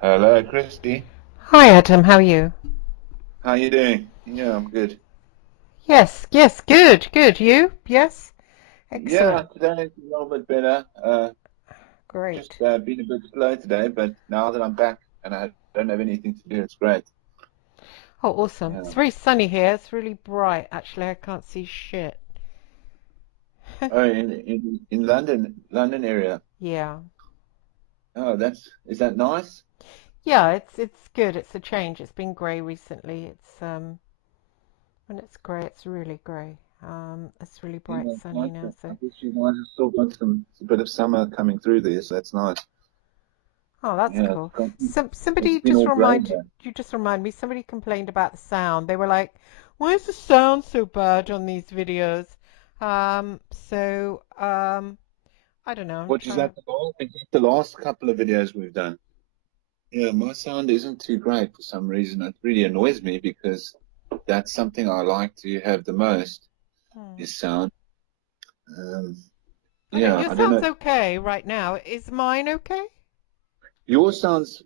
Hello, Christy. Hi Adam, how are you? How you doing? Yeah, I'm good. Yes, yes, good, good. You? Yes? Yeah, Excellent. today's a little bit better. Just Great. been a bit slow today, but now that I'm back and I don't have anything to do, it's great. Oh, awesome. Yeah. It's very sunny here. It's really bright. Actually, I can't see shit. Oh, in London area. Yeah. Oh, is that nice? Yeah, it's good. It's a change. It's been grey recently. When it's grey, it's really grey. It's really bright Yeah, it's sunny nice. now, I so guess you guys have still got a bit of summer coming through there, so that's nice. oh, that's Yeah, cool. Somebody it's been just all grey reminded here. you just remind me, somebody complained about the sound. They were like, "Why is the sound so bad on these videos?" I don't know. I'm What is trying that? to. Is that the last couple of videos we've done? Yeah, my sound isn't too great for some reason. It really annoys me because that's something I like to have the most Hmm. is sound. Um, Okay, yeah, your I don't sound's know. okay right now. Is mine okay? Yours sounds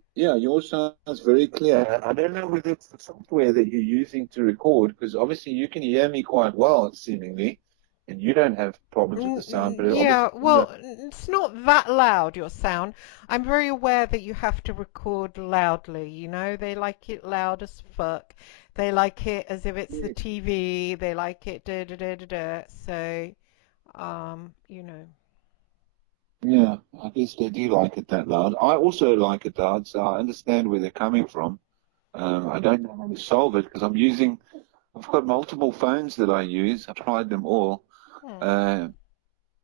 very clear. I don't know whether it's the software that you're using to record, because obviously you can hear me quite well, seemingly, and you don't have problems with the sound, but Yeah, obviously, well, it's not that loud, your sound. I'm very aware that you have to record loudly, you know? They like it loud as fuck. They like it as if it's the TV. They like it da da da da da. So, you know. yeah, I guess they do like it that loud. I also like it loud, so I understand where they're coming from. I don't know how to solve it because I've got multiple phones that I use. I've tried them all, Hmm. uh,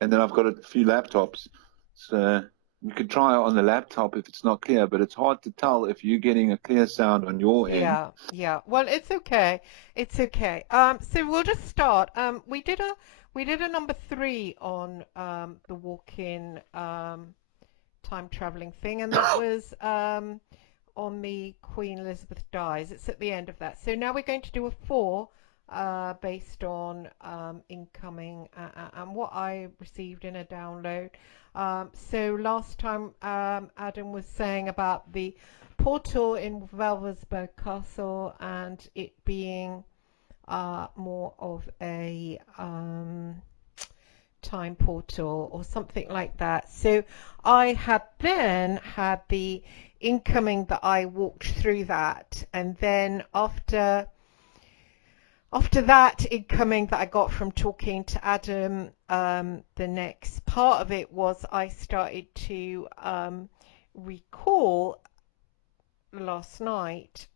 and then I've got a few laptops. So you could try it on the laptop if it's not clear, but it's hard to tell if you're getting a clear sound on your end. Yeah, yeah. Well, it's okay. It's okay. So we'll just start. We did a number three on the walk-in time traveling thing, and that was on the Queen Elizabeth dies. It's at the end of that. So now we're going to do a four based on incoming and what I received in a download. So last time Adam was saying about the portal in Velversburg Castle and it being more of a time portal or something like that. So I had then had the incoming that I walked through that, and then after that incoming that I got from talking to Adam, the next part of it was I started to recall last night,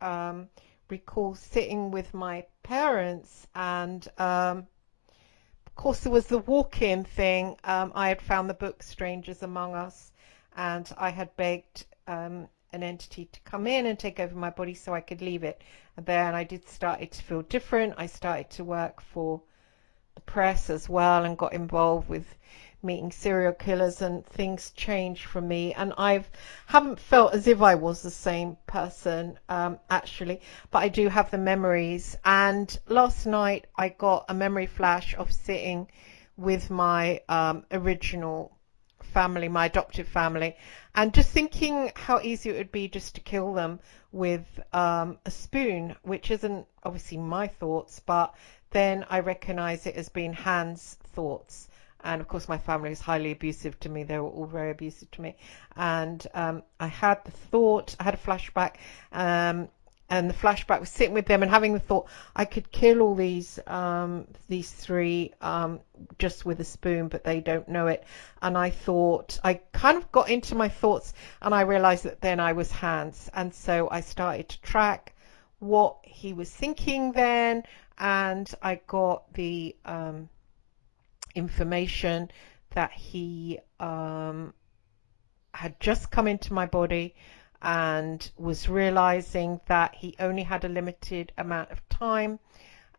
recall sitting with my parents and of course, there was the walk-in thing. I had found the book Strangers Among Us, and I had begged an entity to come in and take over my body so I could leave it. And then I did started to feel different. I started to work for the press as well and got involved with meeting serial killers and things changed for me and I haven't felt as if I was the same person actually, but I do have the memories. And last night I got a memory flash of sitting with my original family, my adoptive family, and just thinking how easy it would be just to kill them with a spoon, which isn't obviously my thoughts, but then I recognize it as being Hans' thoughts. And of course, my family is highly abusive to me. They were all very abusive to me. And I had the thought, I had a flashback, um, and the flashback was sitting with them and having the thought I could kill all these three just with a spoon, but they don't know it. And I thought I kind of got into my thoughts, and I realized that then I was Hans, and so I started to track what he was thinking then, and I got the information that he had just come into my body and was realizing that he only had a limited amount of time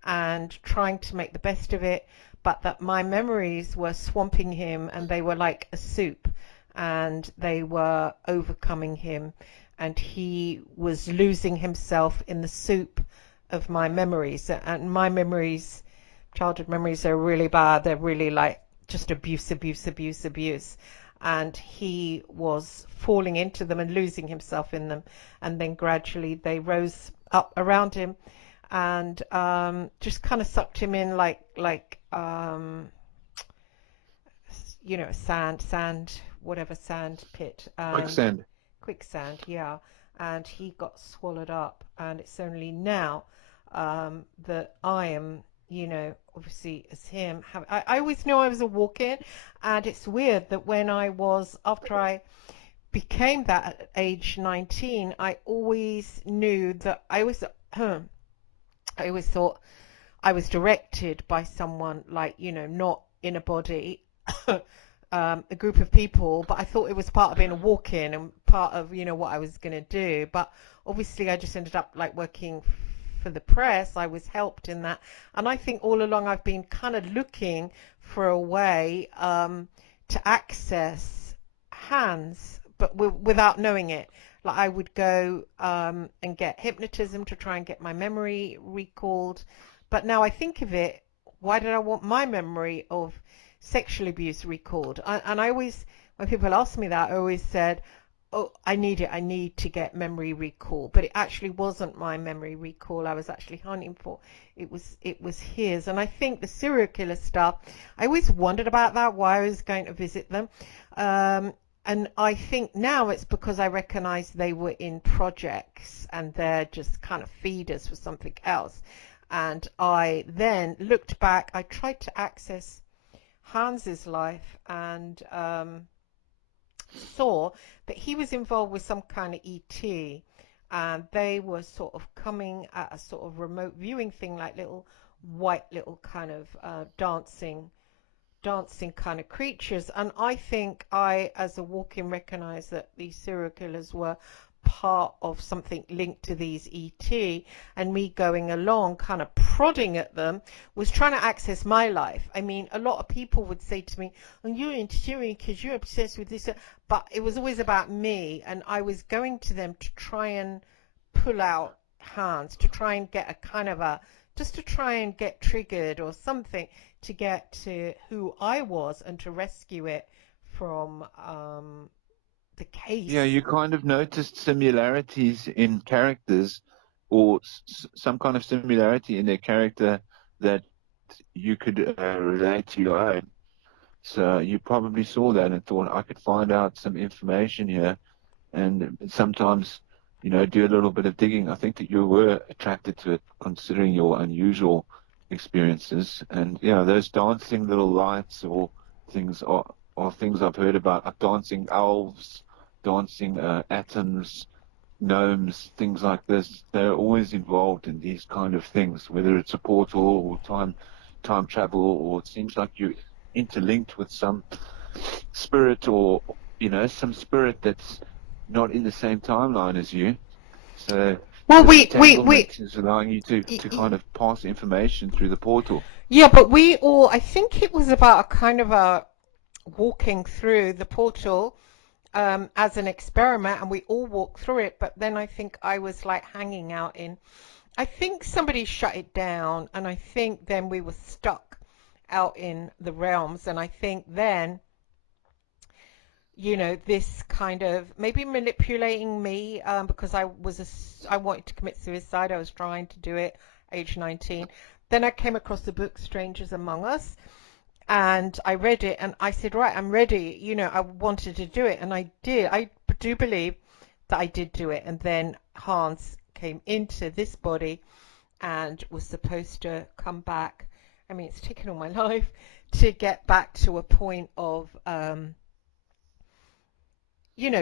and trying to make the best of it, but that my memories were swamping him and they were like a soup and they were overcoming him and he was losing himself in the soup of my memories. And my memories, childhood memories, are really bad. They're really like just abuse, abuse, abuse, abuse. and he was falling into them and losing himself in them, and then gradually they rose up around him and just kind of sucked him in like sand, whatever, sand pit, and Quicksand. quicksand, yeah. And he got swallowed up, and it's only now that I am, obviously as him. I always knew I was a walk-in, and it's weird that when after I became that at age 19, I always knew that I always thought I was directed by someone, like, not in a body, a group of people, but I thought it was part of being a walk-in and part of, what I was going to do. But obviously I just ended up like working for the press. I was helped in that. And I think all along I've been kind of looking for a way to access hands, but without knowing it. Like I would go and get hypnotism to try and get my memory recalled. But now I think of it, why did I want my memory of sexual abuse recalled? And I always, when people ask me that, I always said, oh, I need it. I need to get memory recall. But it actually wasn't my memory recall I was actually hunting for. It was his. And I think the serial killer stuff, I always wondered about that, why I was going to visit them. And I think now it's because I recognize they were in projects and they're just kind of feeders for something else. And I then looked back, I tried to access Hans's life and saw that he was involved with some kind of ET, and they were sort of coming at a sort of remote viewing thing, like little white little kind of dancing kind of creatures. And I think I, as a walk-in, recognized that these serial killers were part of something linked to these ET, and me going along kind of prodding at them was trying to access my life. I mean, a lot of people would say to me, oh, you're into serial because you're obsessed with this, but it was always about me, and I was going to them to try and pull out hands, to try and get a kind of just to try and get triggered or something to get to who I was and to rescue it from the Yeah, case. you kind of noticed similarities in characters, or some kind of similarity in their character that you could relate to your own. So you probably saw that and thought, I could find out some information here, and sometimes, do a little bit of digging. I think that you were attracted to it, considering your unusual experiences. And yeah, those dancing little lights or things are things I've heard about, like dancing elves, dancing atoms, gnomes, things like this. They're always involved in these kind of things, whether it's a portal or time travel, or it seems like you're interlinked with some spirit, or some spirit that's not in the same timeline as you. So Well, this we entanglement is allowing you to y- kind of pass information through the portal. yeah, but we all, I think it was about a kind of a walking through the portal as an experiment, and we all walked through it. But then I think I was like hanging out in, I think somebody shut it down, and I think then we were stuck out in the realms, and I think then, this kind of maybe manipulating me because I wanted to commit suicide. I was trying to do it, age 19. Then I came across the book Strangers Among Us, and I read it, and I said, right, I'm ready. I wanted to do it, and I did. I do believe that I did do it. And then Hans came into this body and was supposed to come back. I mean, it's taken all my life to get back to a point of,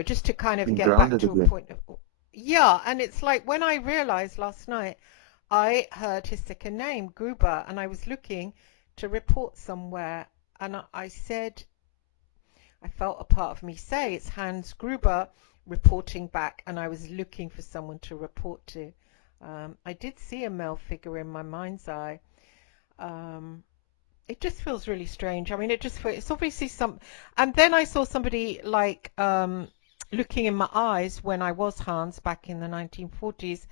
just to kind of Being get back grounded to a again. point of, yeah. And it's like when I realized last night, I heard his second name, Gruber, and I was looking to report somewhere, and I said, I felt a part of me say, it's Hans Gruber reporting back, and I was looking for someone to report to. I did see a male figure in my mind's eye. Um, it just feels really strange. I mean, it's obviously and then I saw somebody like looking in my eyes when I was Hans back in the 1940s,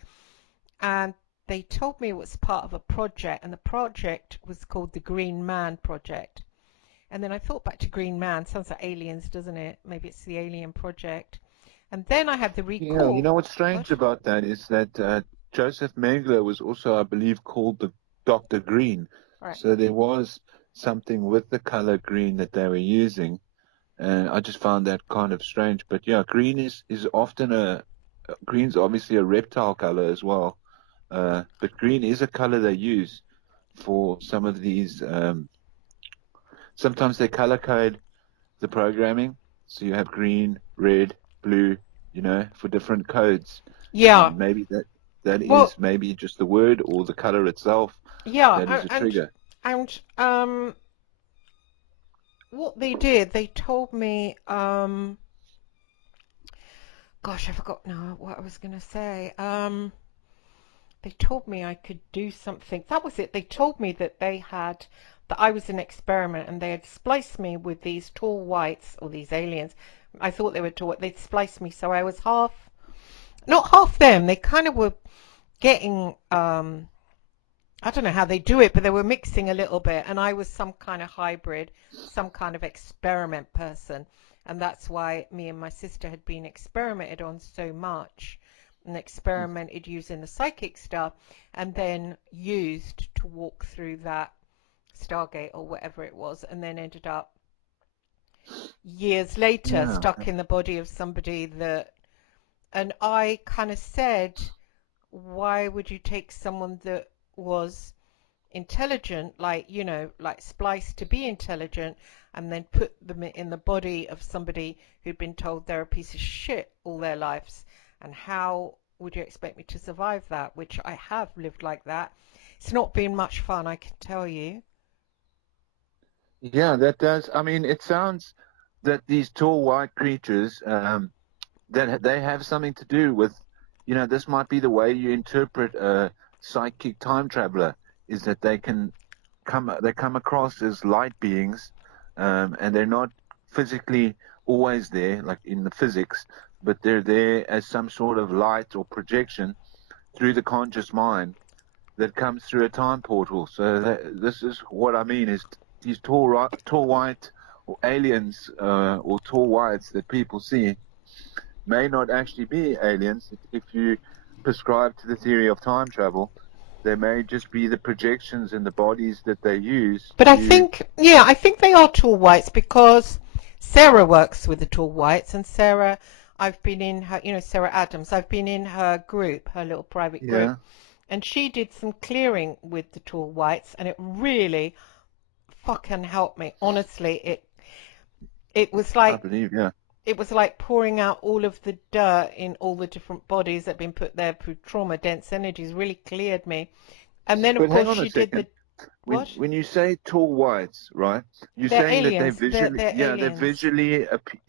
and they told me it was part of a project, and the project was called the Green Man Project. And then I thought back to Green Man. Sounds like aliens, doesn't it? Maybe it's the Alien Project. And then I had the Yeah, you recall. know what's What? strange about that is that Joseph Mengele was also, I believe, called the Dr. Green. Right. So there was something with the color green that they were using, and I just found that kind of strange. But yeah, green is often green's obviously a reptile color as well. But green is a color they use for some of these. Sometimes they color code the programming, so you have green, red, blue, for different codes, Yeah. and maybe that Well, is maybe just the word or the color itself yeah, that is a trigger. and what they did, they told me, gosh, I forgot now what I was gonna say. They told me I could do something. That was it. They told me that I was an experiment, and they had spliced me with these tall whites or these aliens. I thought they were tall. They'd spliced me so I was not half them. They kind of were getting, I don't know how they do it, but they were mixing a little bit, and I was some kind of hybrid, some kind of experiment person, and that's why me and my sister had been experimented on so much, and experimented using the psychic stuff, and then used to walk through that Stargate or whatever it was, and then ended up years later Yeah, stuck in the body of somebody that, and I kind of said, why would you take someone that was intelligent, like, like spliced to be intelligent, and then put them in the body of somebody who'd been told they're a piece of shit all their lives? And how would you expect me to survive that? Which I have lived like that. It's not been much fun, I can tell you. yeah, that does. I mean, it sounds that these tall white creatures, that they have something to do with, this might be the way you interpret a psychic time traveler, is that they come across as light beings, and they're not physically always there, like in the physics, but they're there as some sort of light or projection through the conscious mind that comes through a time portal. So this is what I mean is these tall white or aliens, or tall whites that people see may not actually be aliens. If you prescribe to the theory of time travel, they may just be the projections in the bodies that they use But I to. think, yeah, I think they are tall whites because Sarah works with the tall whites, and Sarah, I've been in her, Sarah Adams, I've been in her group, her little private group, Yeah, and she did some clearing with the tall whites, and it really fucking helped me. Honestly, it was I like believe. Yeah, it was like pouring out all of the dirt in all the different bodies that had been put there through trauma. Dense energies really cleared me. And then, of but hang course, on a she did second. the When what? when you say tall whites, right? You're They're saying that they aliens. They're visually, they're yeah, aliens.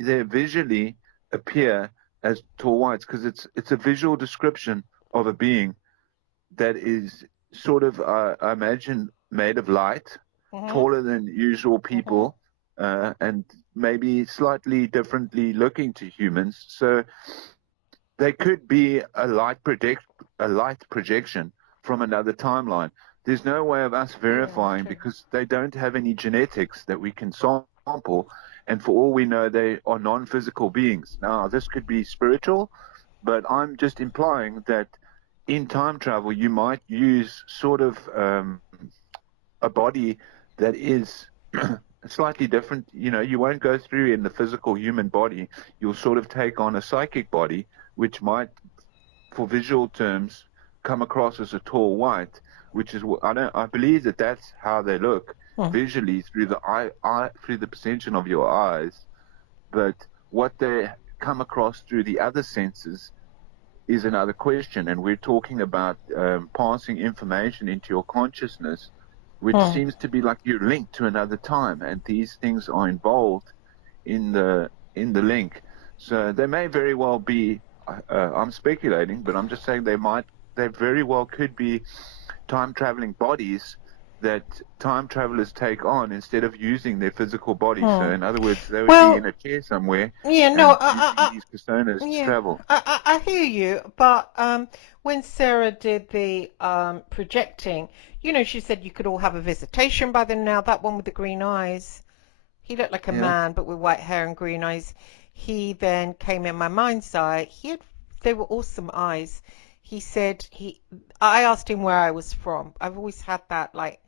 they visually appear as tall whites because it's a visual description of a being that is sort of, I imagine, made of light, Mhm. taller than usual Mhm. people, and maybe slightly differently looking to humans. So they could be a light projection from another timeline. There's no way of us Yeah, that's verifying true. because they don't have any genetics that we can sample, and for all we know, they are non-physical beings. Now, this could be spiritual, but I'm just implying that in time travel, you might use sort of, a body that is slightly different. You won't go through in the physical human body. You'll sort of take on a psychic body, which might, for visual terms, come across as a tall white, which is what I believe that that's how they look Hmm. visually through the through the perception of your eyes. But what they come across through the other senses is another question. And we're talking about, passing information into your consciousness, which Hmm. seems to be like you're linked to another time, and these things are involved in the link. So they may very well be. I'm speculating, but I'm just saying they very well could be time traveling bodies that time travelers take on instead of using their physical body. Hmm. So in other words, they would be in Well, a chair somewhere yeah, no, and using these personas to yeah, travel. I hear you, but when Sarah did the projecting, she said you could all have a visitation by then now. That one with the green eyes. He looked like a Yeah. man, but with white hair and green eyes. He then came in my mind's eye. They were awesome eyes. He said I asked him where I was from. I've always had that, like,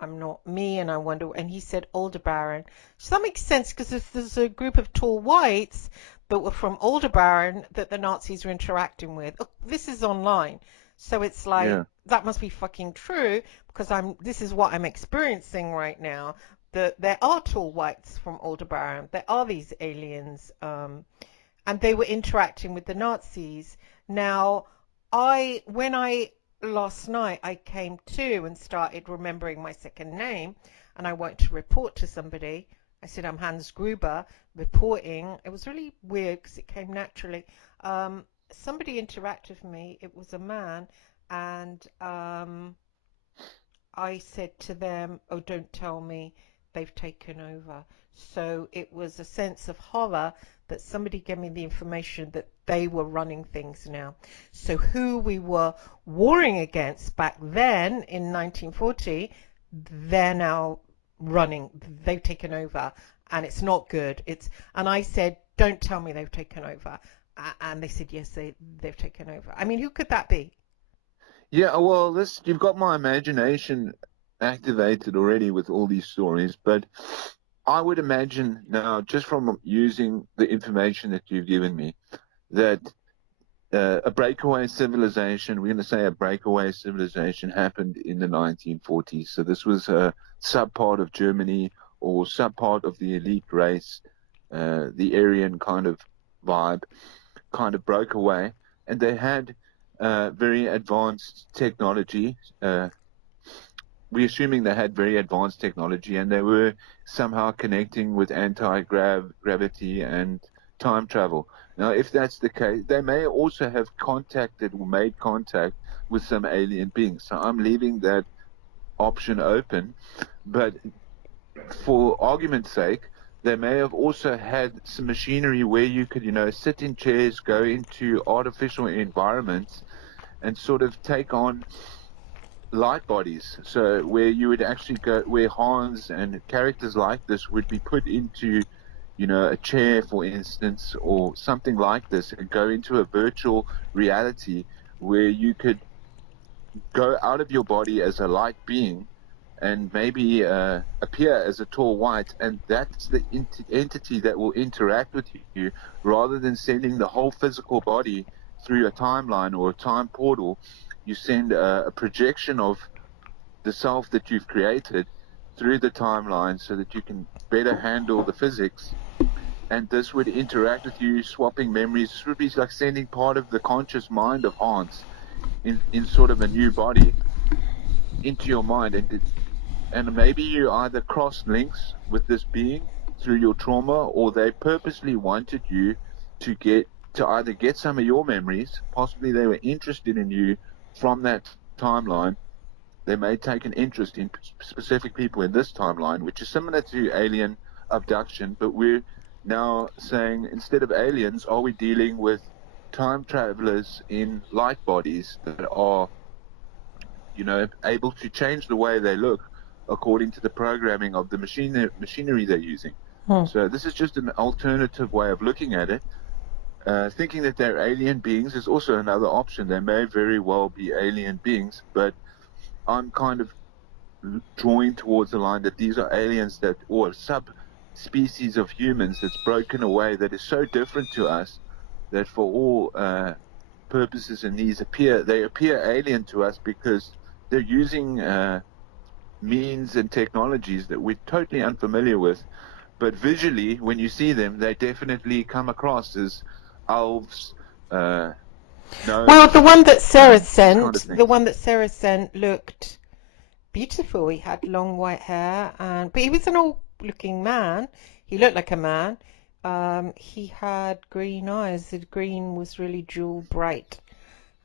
I'm not me, and I wonder. And he said Aldebaran. So that makes sense because there's a group of tall whites that were from Aldebaran that the Nazis were interacting with. Oh, this is online, so it's like Yeah. that must be fucking true because this is what I'm experiencing right now. That there are tall whites from Aldebaran. There are these aliens, and they were interacting with the Nazis. Now, when I last night I came to and started remembering my second name, and I went to report to somebody. I said I'm Hans Gruber reporting. It was really weird because it came naturally. Somebody interacted with me. It was a man, and I said to them, "Oh, don't tell me they've taken over." So it was a sense of horror that somebody gave me the information that they were running things now. So who we were warring against back then in 1940, they're now running. They've taken over, and it's not good. And I said, "Don't tell me they've taken over." And they said, "Yes, they've taken over." I mean, who could that be? Yeah, well, this you've got my imagination activated already with all these stories, but I would imagine now, just from using the information that you've given me, that a breakaway civilization, we're going to say a breakaway civilization happened in the 1940s. So this was a subpart of Germany or subpart of the elite race, the Aryan kind of vibe, kind of broke away, and they had very advanced technology. We're assuming they had very advanced technology, and they were somehow connecting with anti-gravity and time travel. Now, if that's the case, they may also have contacted or made contact with some alien beings. So I'm leaving that option open. But for argument's sake, they may have also had some machinery where you could, sit in chairs, go into artificial environments, and sort of take on light bodies. So where you would actually go, where Hans and characters like this would be put into, a chair, for instance, or something like this, and go into a virtual reality where you could go out of your body as a light being and maybe appear as a tall white, and that's the entity that will interact with you rather than sending the whole physical body through a timeline or a time portal. You send a projection of the self that you've created through the timeline so that you can better handle the physics. And this would interact with you, swapping memories. This would be like sending part of the conscious mind of Hans in sort of a new body into your mind. And maybe you either cross links with this being through your trauma, or they purposely wanted you to either get some of your memories, possibly they were interested in you from that timeline. They may take an interest in specific people in this timeline, which is similar to alien abduction, but we're now saying instead of aliens, are we dealing with time travelers in light bodies that are, able to change the way they look according to the programming of the machinery they're using. Hmm. So this is just an alternative way of looking at it. Thinking that they're alien beings is also another option. They may very well be alien beings, but I'm kind of drawing towards the line that these are aliens that, or subspecies of humans that's broken away, that is so different to us that for all purposes and needs they appear alien to us because they're using means and technologies that we're totally unfamiliar with. But visually, when you see them, they definitely come across as elves, uh, Well, gnomes, these kind of The things. one that Sarah sent looked beautiful. He had long white hair, but he was an old-looking man. He looked like a man. He had green eyes. The green was really jewel bright.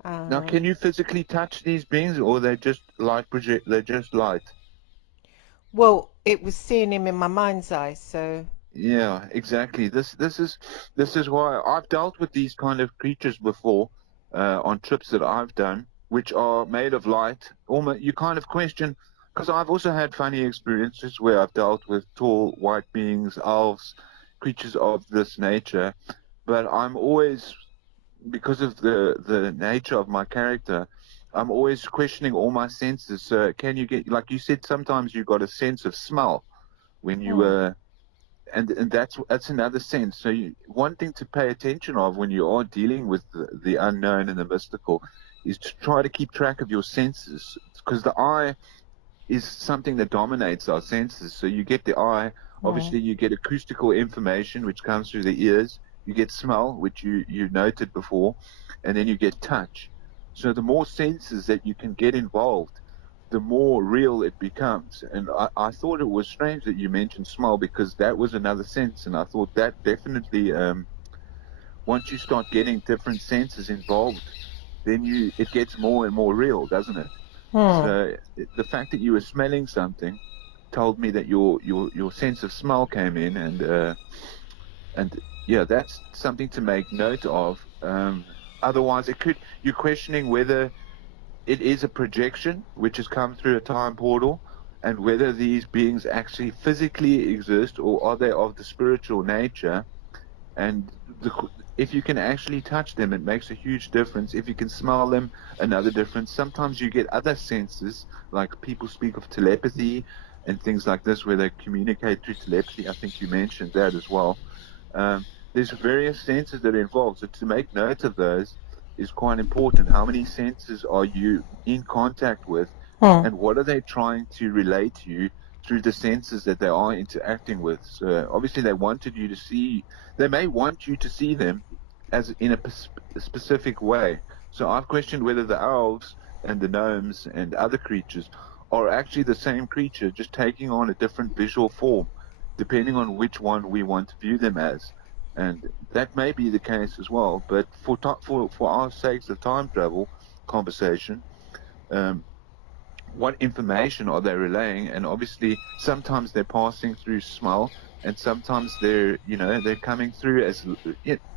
Now, Um, can you physically touch these beings, or they just light project? They're just light. well, it was seeing him in my mind's eye, so Yeah, exactly. This is why I've dealt with these kind of creatures before on trips that I've done, which are made of light. Almost, you kind of question, because I've also had funny experiences where I've dealt with tall white beings, elves, creatures of this nature, but I'm always, because of the nature of my character, I'm always questioning all my senses. So can you get, like you said, sometimes you got a sense of smell when you Hmm. were, and that's another sense. So one thing to pay attention of when you are dealing with the unknown and the mystical is to try to keep track of your senses, because the eye is something that dominates our senses. So you get the eye, Hmm. obviously you get acoustical information which comes through the ears, you get smell, which you noted before, and then you get touch. So the more senses that you can get involved, the more real it becomes. And I thought it was strange that you mentioned smell, because that was another sense, and I thought that definitely, once you start getting different senses involved, then it gets more and more real, doesn't it? Hmm. So the fact that you were smelling something told me that your sense of smell came in, and yeah, that's something to make note of. Otherwise, you're questioning whether it is a projection which has come through a time portal, and whether these beings actually physically exist, or are they of the spiritual nature. And if you can actually touch them, it makes a huge difference. If you can smell them, another difference. Sometimes you get other senses, like people speak of telepathy and things like this, where they communicate through telepathy. I think you mentioned that as well. There's various senses that are involved. So to make note of those is quite important. How many senses are you in contact with, Hmm. and what are they trying to relate to you through the senses that they are interacting with? So obviously they may want you to see them as in a specific way. So I've questioned whether the elves and the gnomes and other creatures are actually the same creature, just taking on a different visual form depending on which one we want to view them as. And that may be the case as well. But for our sakes of time travel conversation, um, what information are they relaying? And obviously, sometimes they're passing through smell, and sometimes they're coming through as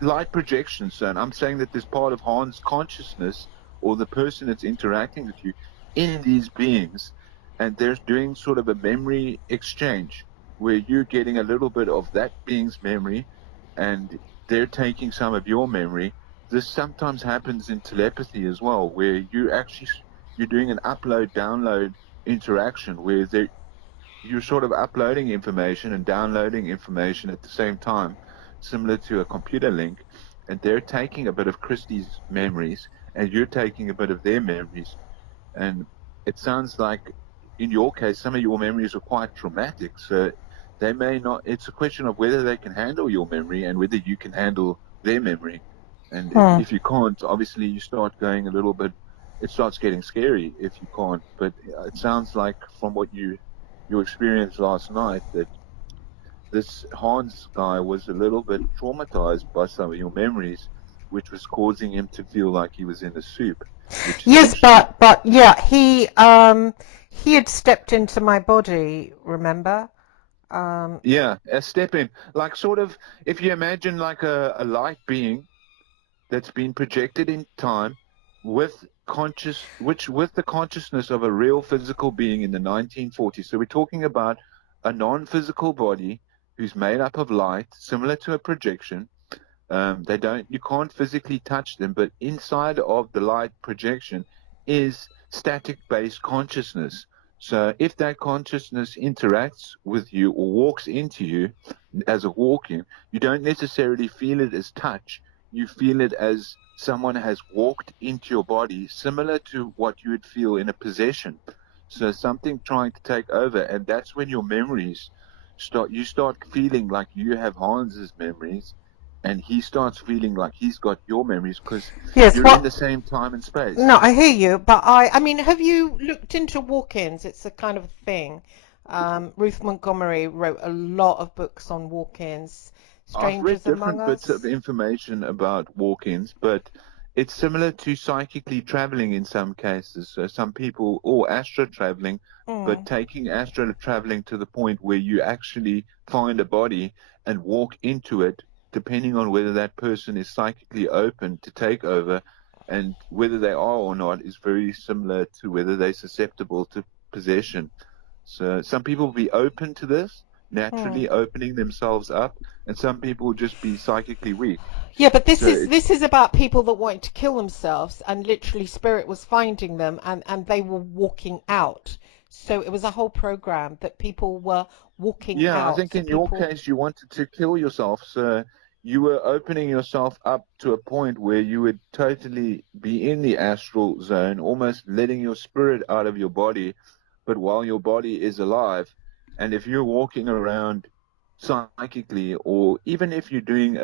light projections. So, and I'm saying that there's part of Han's consciousness, or the person that's interacting with you, in these beings, and they're doing sort of a memory exchange where you're getting a little bit of that being's memory, and they're taking some of your memory. This sometimes happens in telepathy as well, where you're doing an upload download interaction where you're sort of uploading information and downloading information at the same time, similar to a computer link, and they're taking a bit of Christie's memories and you're taking a bit of their memories. And it sounds like in your case, some of your memories are quite traumatic. So they may not, it's a question of whether they can handle your memory and whether you can handle their memory. And Hmm. if you can't, obviously you start going a little bit, it starts getting scary if you can't. But it sounds like from your experience last night, that this Hans guy was a little bit traumatized by some of your memories, which was causing him to feel like he was in a soup, which is Yes, interesting. but yeah, he had stepped into my body, remember? Um, Yeah, a step in. Like sort of, if you imagine like a light being that's been projected in time with the consciousness of a real physical being in the 1940s. So we're talking about a non-physical body who's made up of light, similar to a projection. You can't physically touch them, but inside of the light projection is static based consciousness. So if that consciousness interacts with you or walks into you as a walk in, you don't necessarily feel it as touch. You feel it as someone has walked into your body, similar to what you would feel in a possession. So something trying to take over, and that's when your memories you start feeling like you have Hans's memories, and he starts feeling like he's got your memories because yes, you're in what? the same time and space. No, I hear you, but I mean, have you looked into walk-ins? It's a kind of thing. Ruth Montgomery wrote a lot of books on walk-ins. I've read Strangers Among different bits of Us. information about walk-ins, but it's similar to psychically traveling in some cases. So some people, or astral traveling, but Mm. taking astral traveling to the point where you actually find a body and walk into it, depending on whether that person is psychically open to take over, and whether they are or not is very similar to whether they're susceptible to possession. So some people will be open to this, Hmm. naturally opening themselves up, and some people will just be psychically weak. Yeah, but So this is about people that wanted to kill themselves, and literally spirit was finding them, and they were walking out. So it was a whole program that people were walking yeah, I out. think So in your people, case, you wanted to kill yourself. So you were opening yourself up to a point where you would totally be in the astral zone, almost letting your spirit out of your body, but while your body is alive. And if you're walking around psychically, or even if you're doing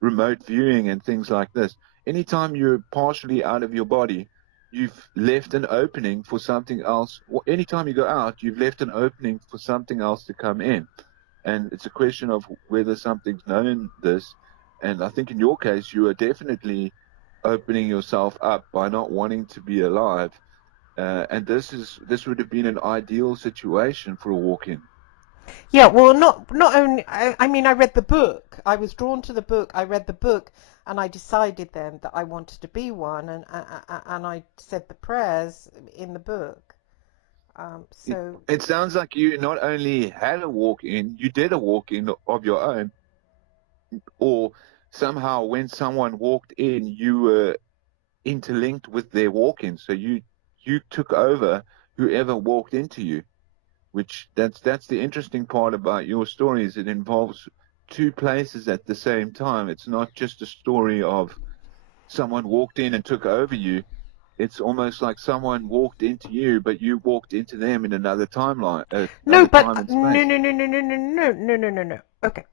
remote viewing and things like this, anytime you're partially out of your body, you've left an opening for something else. Or anytime you go out, you've left an opening for something else to come in. And it's a question of whether something's known this. And I think in your case, you are definitely opening yourself up by not wanting to be alive. And this would have been an ideal situation for a walk-in. yeah, well, not only. I mean, I read the book. I was drawn to the book. I read the book, and I decided then that I wanted to be one, and I said the prayers in the book. It, So it sounds like you not only had a walk-in, you did a walk-in of your own, or somehow when someone walked in, you were interlinked with their walk-in. So you took over whoever walked into you, which that's the interesting part about your story is it involves two places at the same time. It's not just a story of someone walked in and took over you. It's almost like someone walked into you, but you walked into them in another timeline, no, another but time and no, space. no, no, no, no, no, no, no, no, no, no. Okay.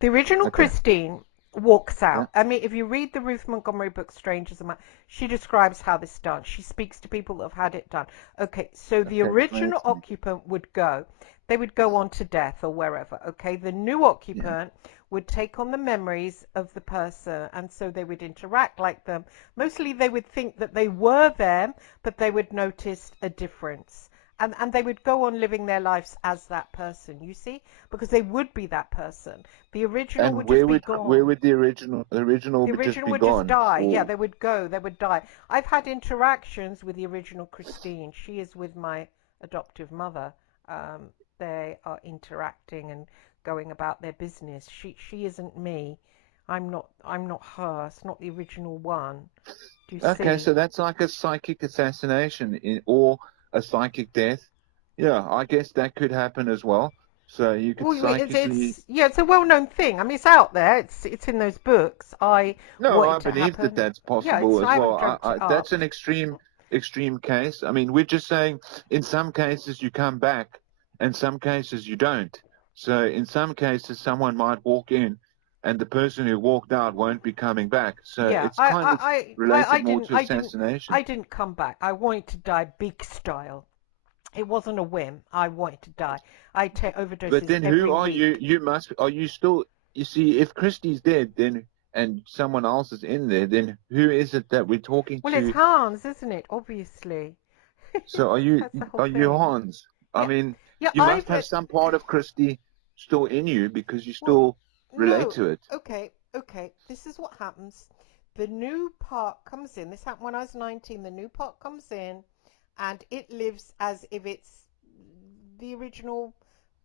The original Okay. Christine walks Yeah. out. I mean, if you read the Ruth Montgomery book, Strangers Among, she describes how this is done. She speaks to people that have had it done. Okay, so the Okay. Explain original it to me. occupant would go. They would go on to death or wherever. Okay, the new Yeah. occupant would take on the memories of the person, and so they would interact like them. Mostly, they would think that they were them, but they would notice a difference. And they would go on living their lives as that person, you see, because they would be that person. The original And would just be where gone. would the original The would just original be would just gone? die. Yeah, Or they would go. They would die. I've had interactions with the original Christine. She is with my adoptive mother. Um, they are interacting and going about their business. She isn't me. I'm not her. It's not the original one. Do you okay, see? so that's like a psychic assassination or a psychic death. Yeah, I guess that could happen as well. So you could Well, psychically. it's a well-known thing. I mean, it's out there. It's in those books. I No, want I it to believe that happen. that's Yeah, possible it's as I haven't well. dreamt it That's up. an extreme case. I mean, we're just saying in some cases you come back, and some cases you don't. So in some cases, someone might walk in, and the person who walked out won't be coming back. So Yeah, it's kind of I related more didn't to assassination. I didn't come back. I wanted to die big style. It wasn't a whim. I wanted to die. I take But overdoses then who every are you? week. Are you still, you see, if Christie's dead, then, and someone else is in there, then who is it that we're talking Well, it's to? Hans, isn't it? Obviously. So That's the whole are you thing. Hans? I Yeah. mean, Yeah, you must have some part of Christie still in you because you well, still relate no. to it. Okay, okay. This is what happens. The new part comes in. This happened when I was 19. The new part comes in and it lives as if it's the original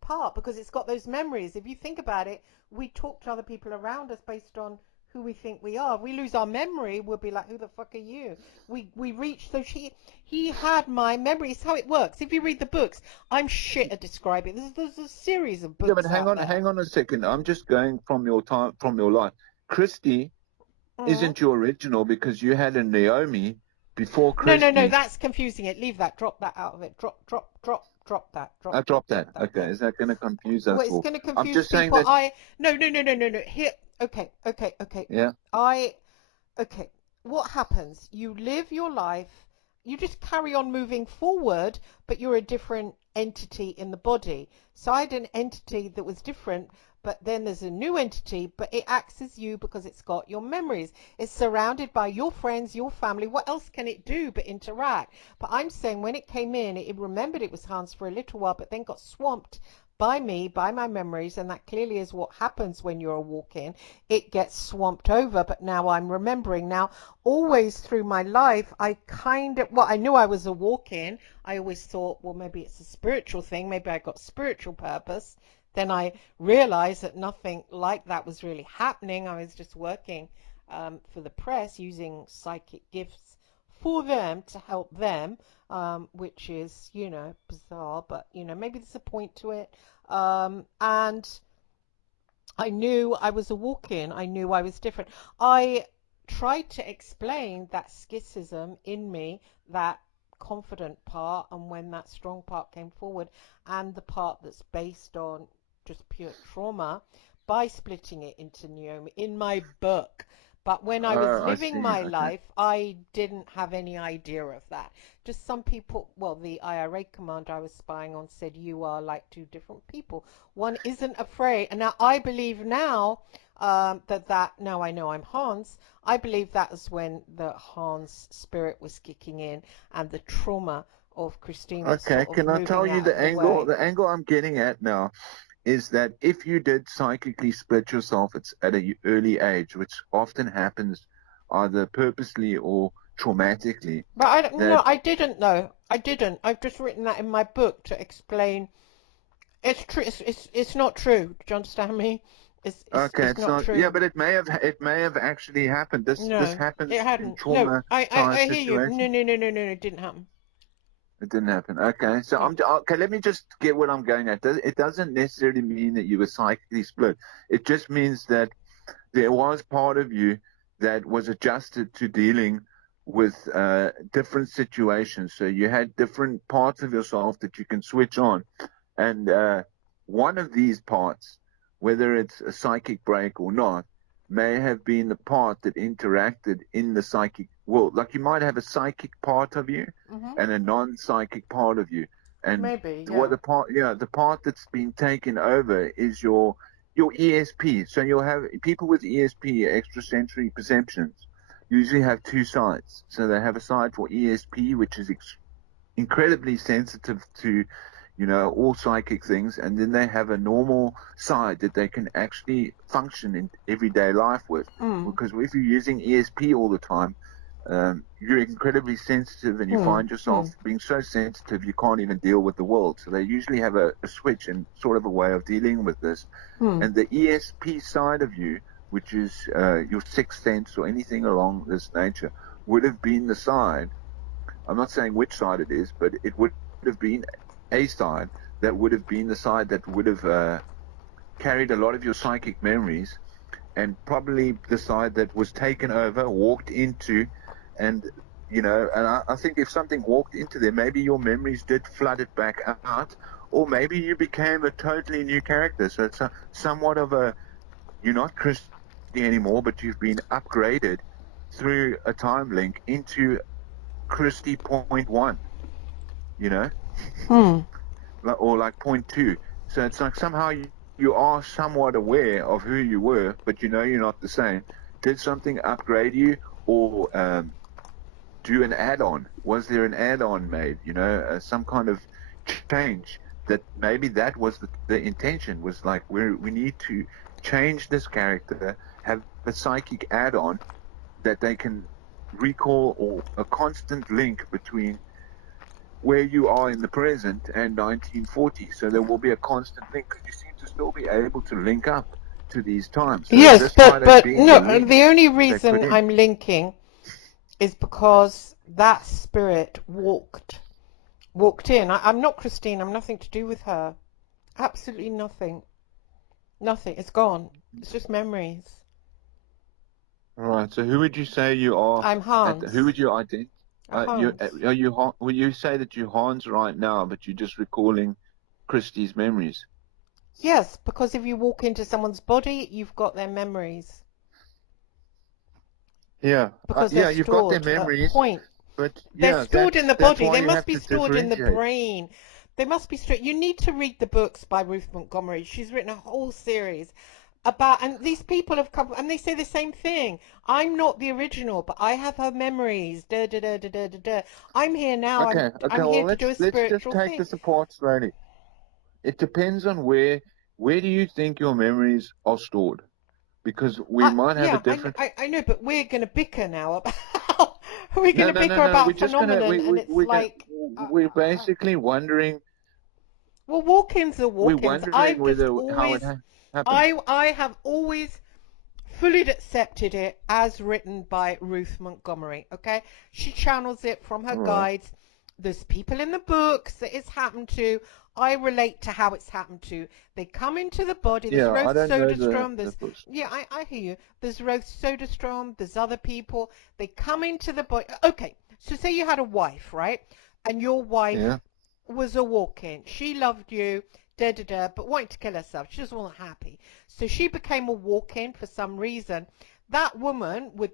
part because it's got those memories. If you think about it, we talk to other people around us based on who we think we are. If we lose our memory, we'll be like, "Who the fuck are you?" We reach. So he had my memory. It's how it works. If you read the books, I'm shit at describing. There's a series of Yeah, but books out there. hang on a second. I'm just going from your time, from your life. Christie Mm. isn't your original because you had a Naomi before No, no, no. Christie. That's confusing it. Leave that. Drop that out of it. Drop that. I Drop dropped that. that. Okay, No. is that going to confuse Well, us it's all? going to I'm confuse just saying people. that. No, no, no, no, no, no. Here. Okay, okay, okay. Yeah. I okay. What happens? You live your life. You just carry on moving forward, but you're a different entity in the body. So I had an entity that was different, but then there's a new entity, but it acts as you because it's got your memories. It's surrounded by your friends, your family. What else can it do but interact? But I'm saying when it came in, it remembered it was Hans for a little while, but then got swamped by me, by my memories, and that clearly is what happens when you're walking. It gets swamped over, but now I'm remembering. Now, always through my life, I kind of, well, I knew I was a walk-in. I always thought, well, maybe it's a spiritual thing. Maybe I got spiritual purpose. Then I realized that nothing like that was really happening. I was just working for the press using psychic gifts for them to help them, which is, bizarre, but, maybe there's a point to it. And I knew I was a walk-in. I knew I was different. I tried to explain that schism in me, that confident part, and when that strong part came forward, and the part that's based on just pure trauma, by splitting it into Naomi in my book. But when I was Oh, I living see. my Okay. life, I didn't have any idea of that. Just some people, well, the IRA commander I was spying on said, you are like two different people. One isn't afraid. And now I believe now now I know I'm Hans. I believe that is when the Hans spirit was kicking in and the trauma of Christina Okay, sort of can I tell moving you out of the the angle? way. The angle I'm getting at now is that if you did psychically split yourself, it's at an early age, which often happens either purposely or traumatically, But I don't, that no, I didn't know. I didn't. I've just written that in my book to explain. It's true. It's not true. Do you understand me? okay, It's it's not not, yeah, true. but it may have actually happened. This No, it happens in hadn't. No, traumatized I hear you. No, situations. no, no, no, no, no. It didn't happen. It didn't happen. Okay, so No. okay. Let me just get what I'm going at. It doesn't necessarily mean that you were psychically split. It just means that there was part of you that was adjusted to dealing with different situations. So you had different parts of yourself that you can switch on. And one of these parts, whether it's a psychic break or not, may have been the part that interacted in the psychic world. Like you might have a psychic part of you Mhm. and a non-psychic part of you. And Maybe. what Yeah. the part that's been taken over is your ESP. So you'll have people with ESP, extrasensory perceptions, usually have two sides. So they have a side for ESP, which is incredibly sensitive to, all psychic things, and then they have a normal side that they can actually function in everyday life with. Mm. Because if you're using ESP all the time, you're incredibly sensitive, and you Hmm. find yourself Hmm. being so sensitive you can't even deal with the world. So they usually have a switch and sort of a way of dealing with this. Hmm. And the ESP side of you, which is your sixth sense or anything along this nature, would have been the side. I'm not saying which side it is, but it would have been a side that would have been the side that would have carried a lot of your psychic memories, and probably the side that was taken over, walked into, and I think if something walked into there, maybe your memories did flood it back out, or maybe you became a totally new character. So it's somewhat of a, you're not Christy anymore, but you've been upgraded through a time link into Christy point one, you know, Hmm. or like point two. So it's like somehow you are somewhat aware of who you were, but you're not the same. Did something upgrade you, or do an add-on? Was there an add-on made? Some kind of change that maybe that was the intention, was like we need to change this character, have a psychic add-on that they can recall, or a constant link between where you are in the present and 1940. So there will be a constant link, because you seem to still be able to link up to these times. So Yes, this might have but been the no. link The only they put reason in. I'm linking is because that spirit walked in. I'm not Christine. I'm nothing to do with her. Absolutely nothing. Nothing. It's gone. It's just memories. All right. So who would you say you are? I'm Who Hans. would you identify? Hans. Are you Will you say that you're Hans right now, but you're just recalling Christie's memories? Yes, because if you walk into someone's body, you've got their memories Yeah, because they're yeah, you've got their stored at memories, point. but They're yeah, stored in that's the that's body. why They you must have be to stored in the differentiate. brain. They must be stored. You need to read the books by Ruth Montgomery. She's written a whole series about, and these people have come and they say the same thing. I'm not the original, but I have her memories. Da da da da da da da. I'm here now. Okay, I'm okay. here Well, to do a let's just spiritual take thing. this apart slowly. it depends on where do you think your memories are stored? Because we might have a Yeah, different. I know, but we're going to bicker now about we're going No, to no, no, bicker no. We're about just gonna phenomenon, and it's like, we're basically wondering. well, walk-ins are We're walk-ins. wondering whether how it happened. I have always fully accepted it as written by Ruth Montgomery. Okay, she channels it from her All right. guides. There's people in the books that it's happened to. I relate to how it's happened to. They come into the body. There's Yeah, I Ruth don't know Soderstrom. the There's books. yeah, I hear you. There's Ruth Soderstrom. There's other people. They come into the body. Okay, so say you had a wife, right? And your Yeah. wife was a walk-in. She loved you, da da da, but wanted to kill herself. She just wasn't happy. So she became a walk-in for some reason. That woman would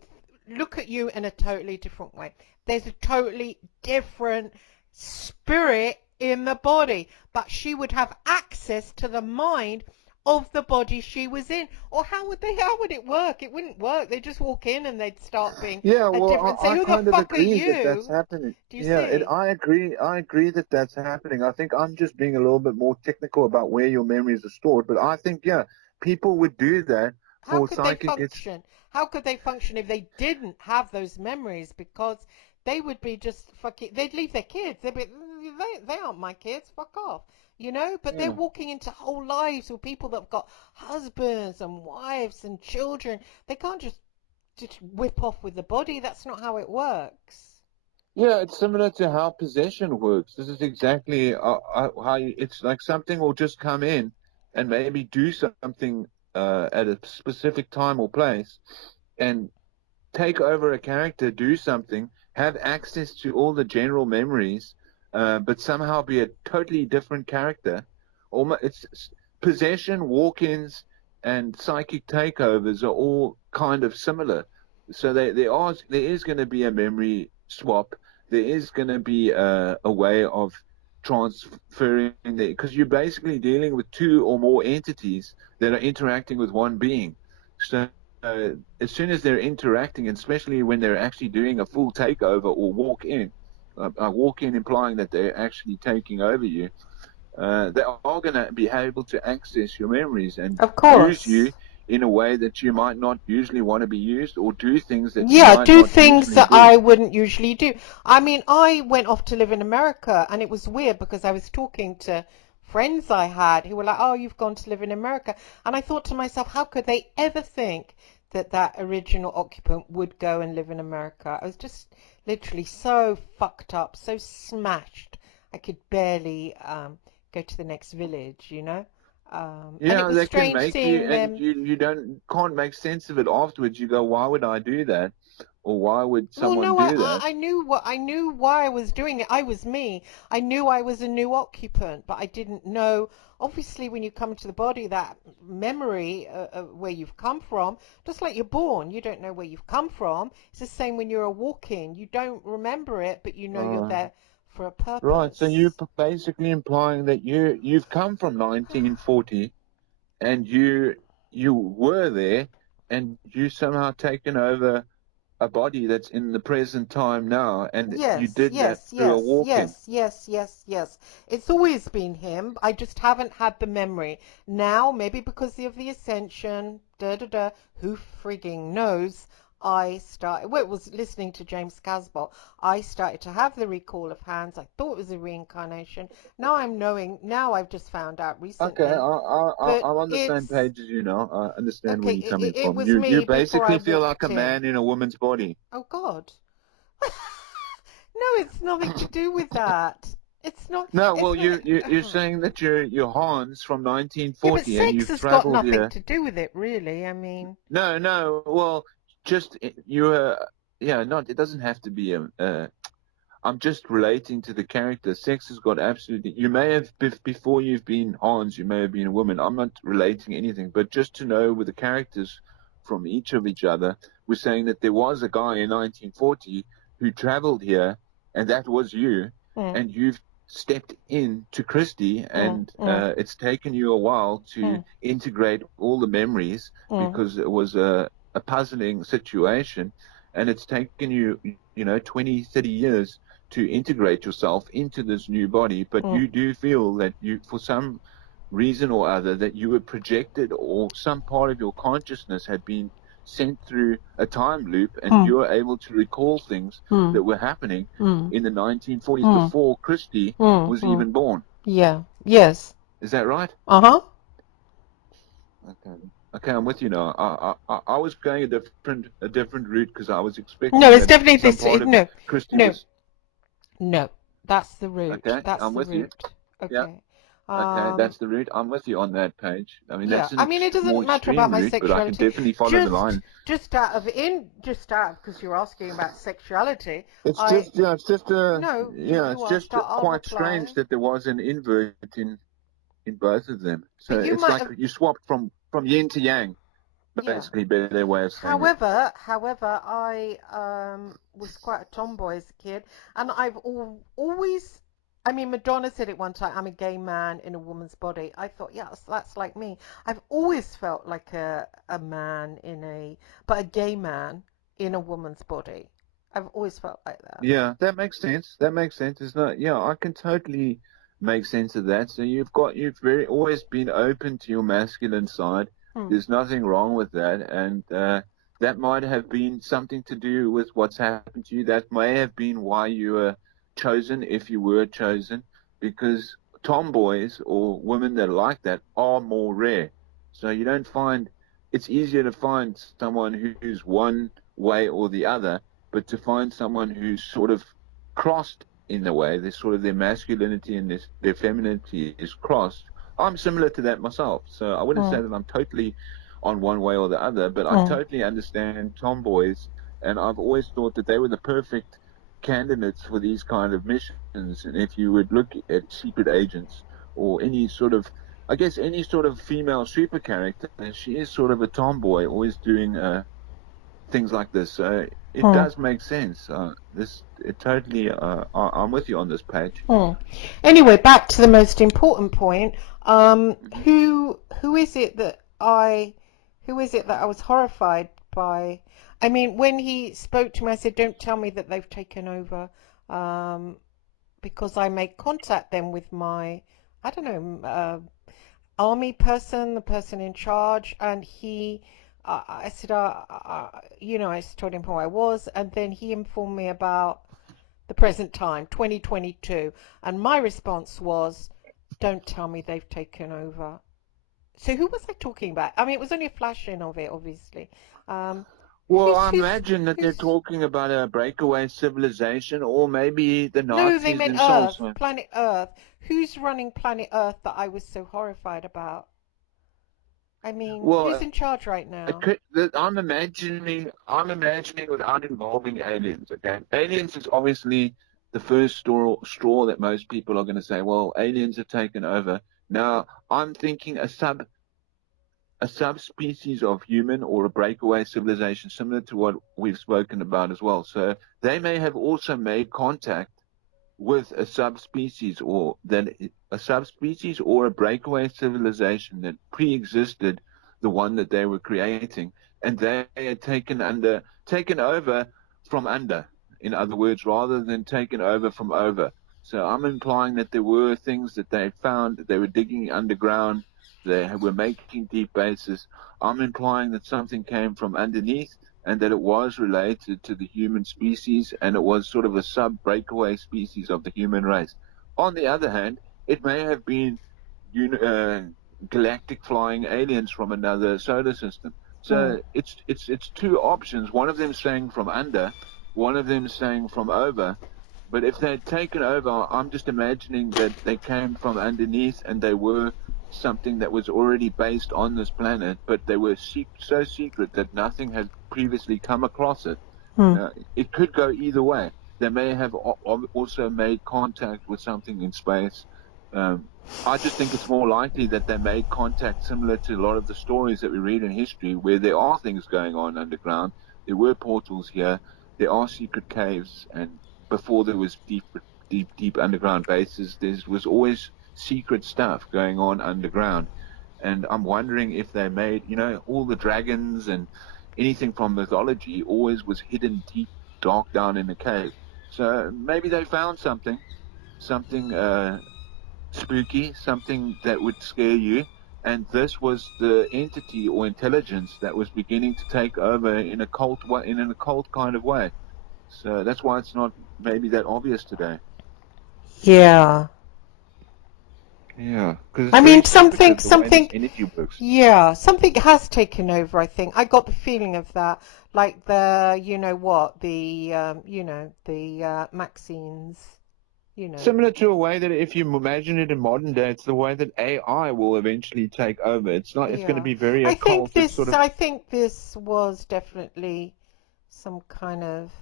look at you in a totally different way. There's a totally different spirit in the body, but she would have access to the mind of the body she was in. Or how would it work? It wouldn't work. They just walk in and they'd start being Yeah, a well, different, say, I who the kind of fuck are agree that that's you? happening. Do you Yeah, see? I agree that that's happening. I think I'm just being a little bit more technical about where your memories are stored, but I think, yeah, people would do that How for could they psychic. function? How could they function if they didn't have those memories? Because they would be just fucking. They'd leave their kids. They'd be. They aren't my kids. Fuck off. You know. But they're Yeah. walking into whole lives with people that've got husbands and wives and children. They can't just whip off with the body. That's not how it works. Yeah, it's similar to how possession works. This is exactly how it's like something will just come in and maybe do something at a specific time or place and take over a character, do something, have access to all the general memories, but somehow be a totally different character. Almost, possession, walk-ins, and psychic takeovers are all kind of similar. So there is going to be a memory swap. There is going to be a way of transferring there because you're basically dealing with two or more entities that are interacting with one being. So as soon as they're interacting, and especially when they're actually doing a full takeover or walk in implying that they're actually taking over you, they are going to be able to access your memories and Of use you course. in a way that you might not usually want to be used, or do things that you Yeah, might do not things usually that do. I wouldn't usually do. I mean, I went off to live in America and it was weird because I was talking to friends I had who were like, "Oh, you've gone to live in America." And I thought to myself, how could they ever think that that original occupant would go and live in America? I was just literally so fucked up, so smashed. I could barely go to the next village, you know? And it Yeah, was that can strange make you, seeing and them. you don't can't make sense of it afterwards. You go, why would I do that, or why would Well, someone no, do that? I knew why I was doing it. I was me. I knew I was a new occupant, but I didn't know. Obviously, when you come to the body, that memory where you've come from, just like you're born, you don't know where you've come from. It's the same when you're a walk-in. You don't remember it, but you know you're Uh, there for a right. So you're purpose. basically implying that you've come from 1940 and you were there and you somehow taken over a body that's in the present time now, and you Yes, did that yes, through a yes, walk-in. yes, yes, yes, yes. It's always been him. I just haven't had the memory. Now, maybe because of the ascension, da da da, who frigging knows? I started, well, it was listening to James Casbolt. I started to have the recall of hands. I thought it was a reincarnation. Now I'm knowing, now I've just found out Okay, recently. But I'm on the same it's, page as you now. I understand where okay, you're coming it from. was You me before I basically feel like walked a in. man in a woman's body. Oh God. No, it's nothing to do with that. It's not. No, It's well, not. you're saying that you're Hans from Yeah, but 1940 and sex you've has got traveled nothing here. to do with it, really. I mean, No, no, well, just you're yeah, not it doesn't have to be a I'm just relating to the character. Sex has got absolutely. You may have before you've been Hans, you may have been a woman. I'm not relating anything, but just to know with the characters from each of each other, we're saying that there was a guy in 1940 who traveled here, and that was you, mm, and you've stepped in to Christie, mm, and mm, it's taken you a while to mm, integrate all the memories mm, because it was a puzzling situation, and it's taken you, 20, 30 years to integrate yourself into this new body, but mm. you do feel that you, for some reason or other that you were projected, or some part of your consciousness had been sent through a time loop, and Mm. you were able to recall things Mm. that were happening Mm. in the 1940s Mm. before Christie Mm. was Mm. even born. Yeah. Yes. Is that right? Uh-huh. Okay. Okay, I'm with you now. I was going a different route because I was No, expecting it's that definitely some this. part of No, Christie no, was no. That's the route. okay. That's I'm the with you. route. Yeah. Okay. Okay, Um, that's the route. I'm with you on that page. I mean, yeah. that's an I mean, it more doesn't matter extreme about my route, but I can sexuality. definitely follow the Just, line. just out because you're asking about sexuality. It's I just, no. it's You just asked. I'll quite reply. strange that there was an invert in both of them. So But you it's might like have. you swapped from yin to yang, Yeah. basically, better way of saying it. However, I was quite a tomboy as a kid, and always, I mean, Madonna said it one time, I'm a gay man in a woman's body. I thought, yes, that's like me. I've always felt like a man but a gay man in a woman's body. I've always felt like that. Yeah, that makes sense. That makes sense. It's not, yeah, I can totally make sense of that. So you've very always been open to your masculine side. Hmm. There's nothing wrong with that. And that might have been something to do with what's happened to you. That may have been why you were chosen, if you were chosen, because tomboys or women that are like that are more rare. So you don't find, it's easier to find someone who's one way or the other, but to find someone who's sort of crossed in a way, there's sort of their masculinity and their femininity is crossed. I'm similar to that myself, so I wouldn't Hmm. say that I'm totally on one way or the other, but I Hmm. totally understand tomboys, and I've always thought that they were the perfect candidates for these kind of missions. And if you would look at secret agents or any sort of, I guess, any sort of female super character, she is sort of a tomboy, always doing things like this. So it Hmm. does make sense. It totally. I'm with you on this page. Hmm. Anyway, back to the most important point. Hmm. Who is it that I was horrified by? I mean, when he spoke to me, I said, "Don't tell me that they've taken over," um, because I may contact them with my, I don't know, army person, the person in charge, and I said, I told him who I was, and then he informed me about the present time, 2022. And my response was, don't tell me they've taken over. So who was I talking about? I mean, it was only a flash in of it, obviously. Um, Well, who's, I who's, imagine that they're who's, talking about a breakaway civilization, or maybe the no, they Nazis meant themselves. Earth, planet Earth. Who's running planet Earth that I was so horrified about? I mean, who's Well, in charge right now? I'm imagining without involving aliens. Okay, aliens is obviously the first straw that most people are going to say. Well, aliens have taken over. Now, I'm thinking a subspecies of human or a breakaway civilization, similar to what we've spoken about as well. So they may have also made contact with a subspecies or a breakaway civilization that pre-existed the one that they were creating, and they had taken over from under. In other words, rather than taken over from over. So I'm implying that there were things that they found, that they were digging underground, they were making deep bases. I'm implying that something came from underneath and that it was related to the human species and it was sort of a sub breakaway species of the human race. On the other hand, it may have been uh, galactic flying aliens from another solar system. Hmm. So it's two options. One of them saying from under, one of them saying from over. But if they'd taken over, I'm just imagining that they came from underneath and they were something that was already based on this planet, but they were so secret that nothing had previously come across it. Hmm. Now, it could go either way. They may have also made contact with something in space. Um, I just think it's more likely that they made contact similar to a lot of the stories that we read in history, where there are things going on underground. There were portals here. There are secret caves, and before there was deep underground bases, there was always secret stuff going on underground. And I'm wondering if they made, all the dragons and anything from mythology always was hidden deep, dark down in a cave. So maybe they found something spooky, something that would scare you. And this was the entity or intelligence that was beginning to take over in a cult way, in an occult kind of way. So that's why it's not maybe that obvious today. Yeah. Yeah, because it's I very mean, something, secretive the way this something, energy works. yeah, something has taken over, I think. I got the feeling of that. Like the, you know what, the Maxines, you know. Similar to a way that if you imagine it in modern day, it's the way that AI will eventually take over. It's not, it's going to Yeah. be very occult. It's sort of I think this was definitely some kind of,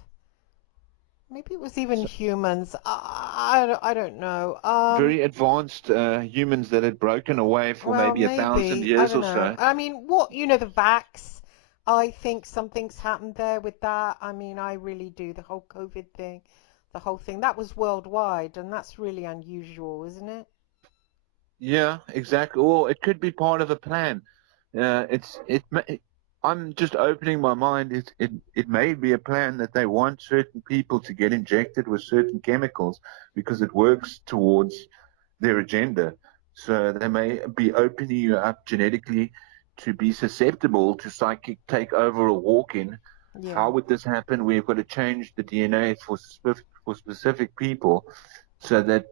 maybe it was even humans. I don't know. very advanced humans that had broken away for Well, maybe 1,000 maybe. I years don't or know. so. I mean, what, the vax, I think something's happened there with that. I mean, I really do. The whole COVID thing, the whole thing, that was worldwide, and that's really unusual, isn't it? Yeah, exactly. Or it could be part of a plan. I'm just opening my mind. It may be a plan that they want certain people to get injected with certain chemicals because it works towards their agenda. So they may be opening you up genetically to be susceptible to psychic takeover or walk-in. Yeah. How would this happen? We've got to change the DNA for specific people so that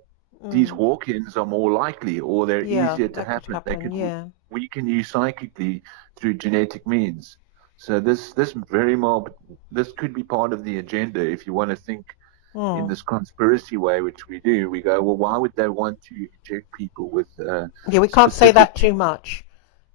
these Mm. walk-ins are more likely or they're Yeah, easier to that could happen. They happen. could Yeah. weaken you psychically through genetic means. So this very well this could be part of the agenda if you want to think in Mm. this conspiracy way, which we do. We go, well, why would they want to inject people with Yeah, we can't say specific? that too much.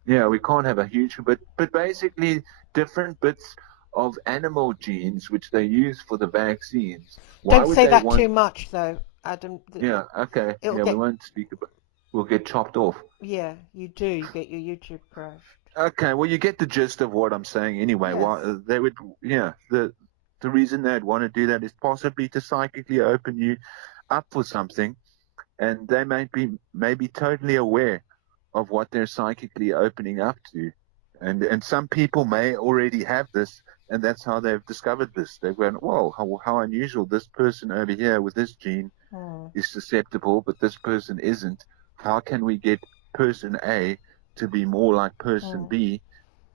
Yeah, we can't have a huge, but basically different bits of animal genes which they use for the vaccines. Why Don't would say they that want? too much, though, Adam. Yeah, okay, It'll yeah, we get, won't speak about. We'll get chopped off. yeah, you do. You get your YouTube crashed. Okay, well, you get the gist of what I'm saying anyway. Yes. Why they would, yeah, the reason they'd want to do that is possibly to psychically open you up for something, and they may be totally aware of what they're psychically opening up to, and some people may already have this, and that's how they've discovered this. They've gone, whoa, how unusual! This person over here with this gene Mm. is susceptible, but this person isn't. How can we get person A to be more like person Mm. B?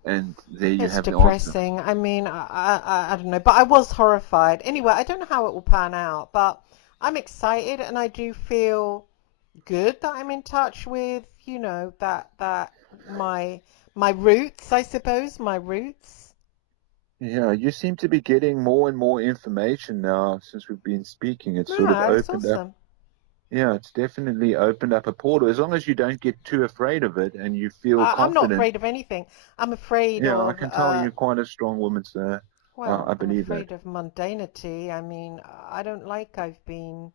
And there you It's have the answer. depressing. I mean, I don't know, but I was horrified. Anyway, I don't know how it will pan out, but I'm excited, and I do feel good that I'm in touch with, that my roots, I suppose, my roots. Yeah, you seem to be getting more and more information now since we've been speaking. It's sort of Ah, it's opened up. awesome. Yeah, it's definitely opened up a portal. As long as you don't get too afraid of it and you feel I'm not confident. afraid of anything. I'm afraid Yeah, I of can tell you're quite a strong woman, sir. I well, I'm believe that. afraid of mundanity. I mean, I don't like I've been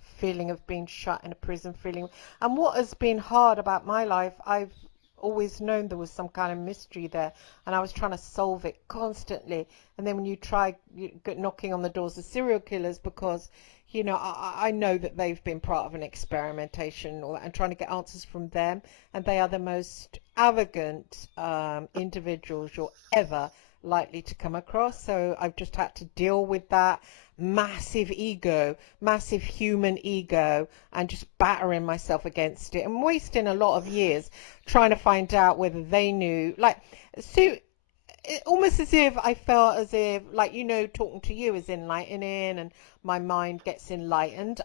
feeling of being shut in a prison feeling. And what has been hard about my life, I've always known there was some kind of mystery there, and I was trying to solve it constantly. And then when you try knocking on the doors of serial killers, because I know that they've been part of an experimentation and all that, and trying to get answers from them, and they are the most arrogant individuals you're ever likely to come across. So I've just had to deal with that massive ego, massive human ego, and just battering myself against it and wasting a lot of years trying to find out whether they knew. Like, so almost as if I felt as if, like, talking to you is enlightening and my mind gets enlightened.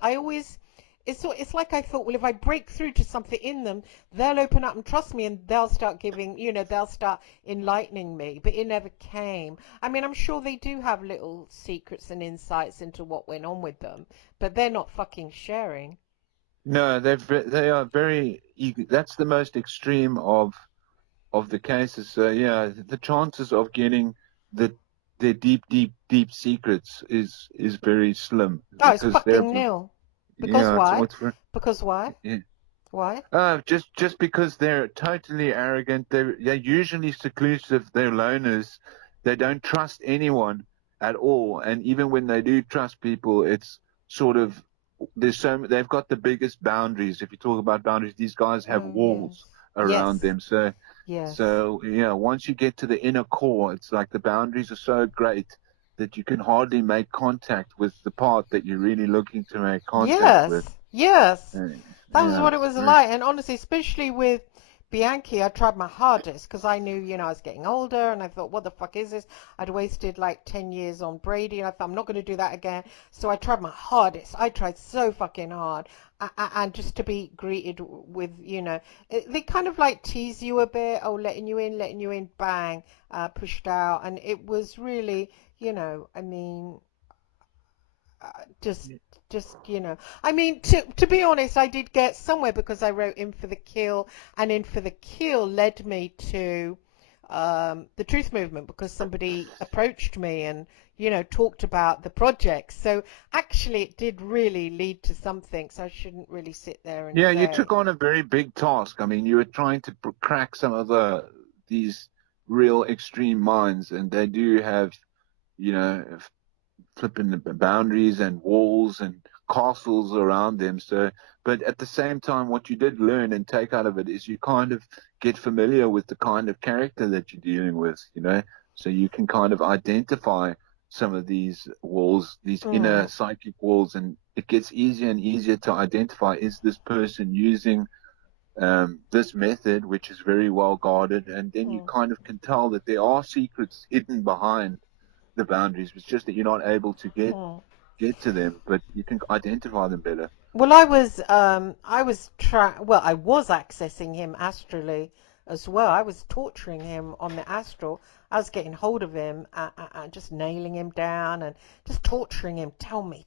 It's like I thought, well, if I break through to something in them, they'll open up and trust me, and they'll start giving, they'll start enlightening me. But it never came. I mean, I'm sure they do have little secrets and insights into what went on with them, but they're not fucking sharing. No, they are very eager. That's the most extreme of the cases. So yeah, the chances of getting the their deep, deep, deep secrets is very slim Oh, it's because they're fucking nil. Because yeah, why? it's Because why? yeah. Why? Just because they're totally arrogant, they're usually seclusive, they're loners, they don't trust anyone at all, and even when they do trust people, it's sort of they've got the biggest boundaries. If you talk about boundaries, these guys have Oh, yes. walls around Yes. them. So Yes. so yeah, once you get to the inner core, it's like the boundaries are so great that you can hardly make contact with the part that you're really looking to make contact Yes. with. Yes, Uh, that was yeah, what it was like. And honestly, especially with Bianchi, I tried my hardest because I knew, I was getting older and I thought, what the fuck is this? I'd wasted like 10 years on Brady and I thought, I'm not going to do that again. So I tried my hardest. I tried so fucking hard. And just to be greeted with, they kind of like tease you a bit. Oh, letting you in, bang, pushed out. And it was really, I mean, uh, just I mean, to be honest, I did get somewhere because I wrote In for the Kill, and In for the Kill led me to the Truth Movement because somebody approached me and talked about the project. So actually it did really lead to something, so I shouldn't really sit there and yeah. You say. took on a very big task. I mean, you were trying to crack some of these real extreme minds, and they do have, you know, flipping the boundaries and walls and castles around them. So, but at the same time, what you did learn and take out of it is you kind of get familiar with the kind of character that you're dealing with, so you can kind of identify some of these walls, these inner Mm, psychic walls, and it gets easier and easier to identify, is this person using this method, which is very well guarded, and then you mm, kind of can tell that there are secrets hidden behind the boundaries. It's just that you're not able to mm. get to them, but you can identify them better. Well, I was accessing him astrally as well. I was torturing him on the astral. I was getting hold of him and just nailing him down and just torturing him. Tell me,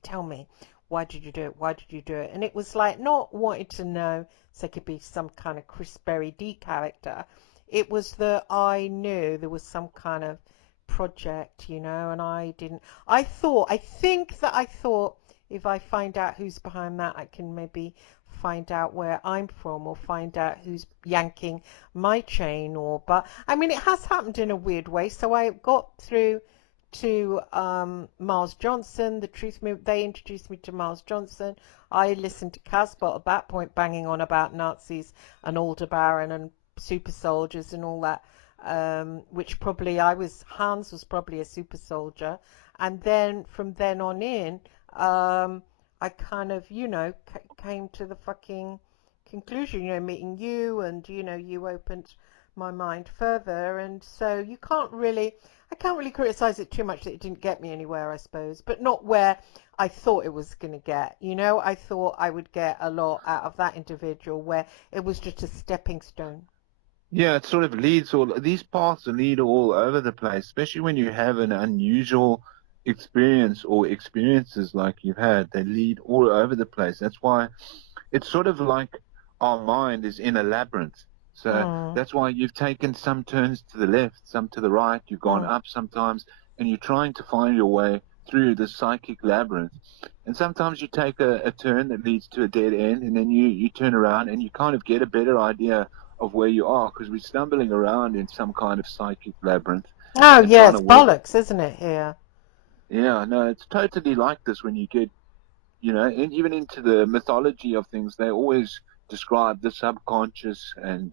why did you do it? Why did you do it? And it was like not wanting to know, so it could be some kind of Chris Berry D character. It was that I knew there was some kind of project, and I didn't. I thought if I find out who's behind that, I can maybe find out where I'm from or find out who's yanking my chain but I mean it has happened in a weird way. So I got through to Miles Johnson, the Truth Movement. They introduced me to Miles Johnson. I listened to Casbot at that point, banging on about Nazis and Aldebaran and super soldiers and all that. Which probably Hans was probably a super soldier, and then from then on in, um, I kind of, came to the fucking conclusion, meeting you, and you opened my mind further, and so I can't really criticize it too much that it didn't get me anywhere, I suppose, but not where I thought it was going to get. I thought I would get a lot out of that individual where it was just a stepping stone. Yeah, it sort of leads all these paths lead all over the place, especially when you have an unusual experience or experiences like you've had. They lead all over the place. That's why it's sort of like our mind is in a labyrinth. So Mm, that's why you've taken some turns to the left, some to the right, you've gone mm, up sometimes, and you're trying to find your way through the psychic labyrinth. And sometimes you take a turn that leads to a dead end, and then you turn around and you kind of get a better idea of where you are because we're stumbling around in some kind of psychic labyrinth oh and yeah, trying it's to work. bollocks, isn't it here? Yeah, no, it's totally like this when you get and even into the mythology of things, they always describe the subconscious and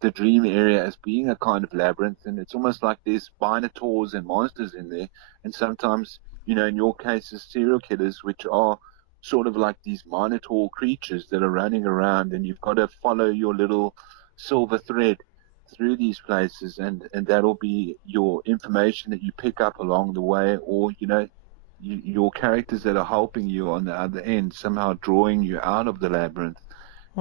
the dream area as being a kind of labyrinth, and it's almost like there's minotaurs and monsters in there, and sometimes, in your cases, serial killers, which are sort of like these minotaur creatures that are running around, and you've got to follow your little silver thread through these places, and that'll be your information that you pick up along the way, or your characters that are helping you on the other end, somehow drawing you out of the labyrinth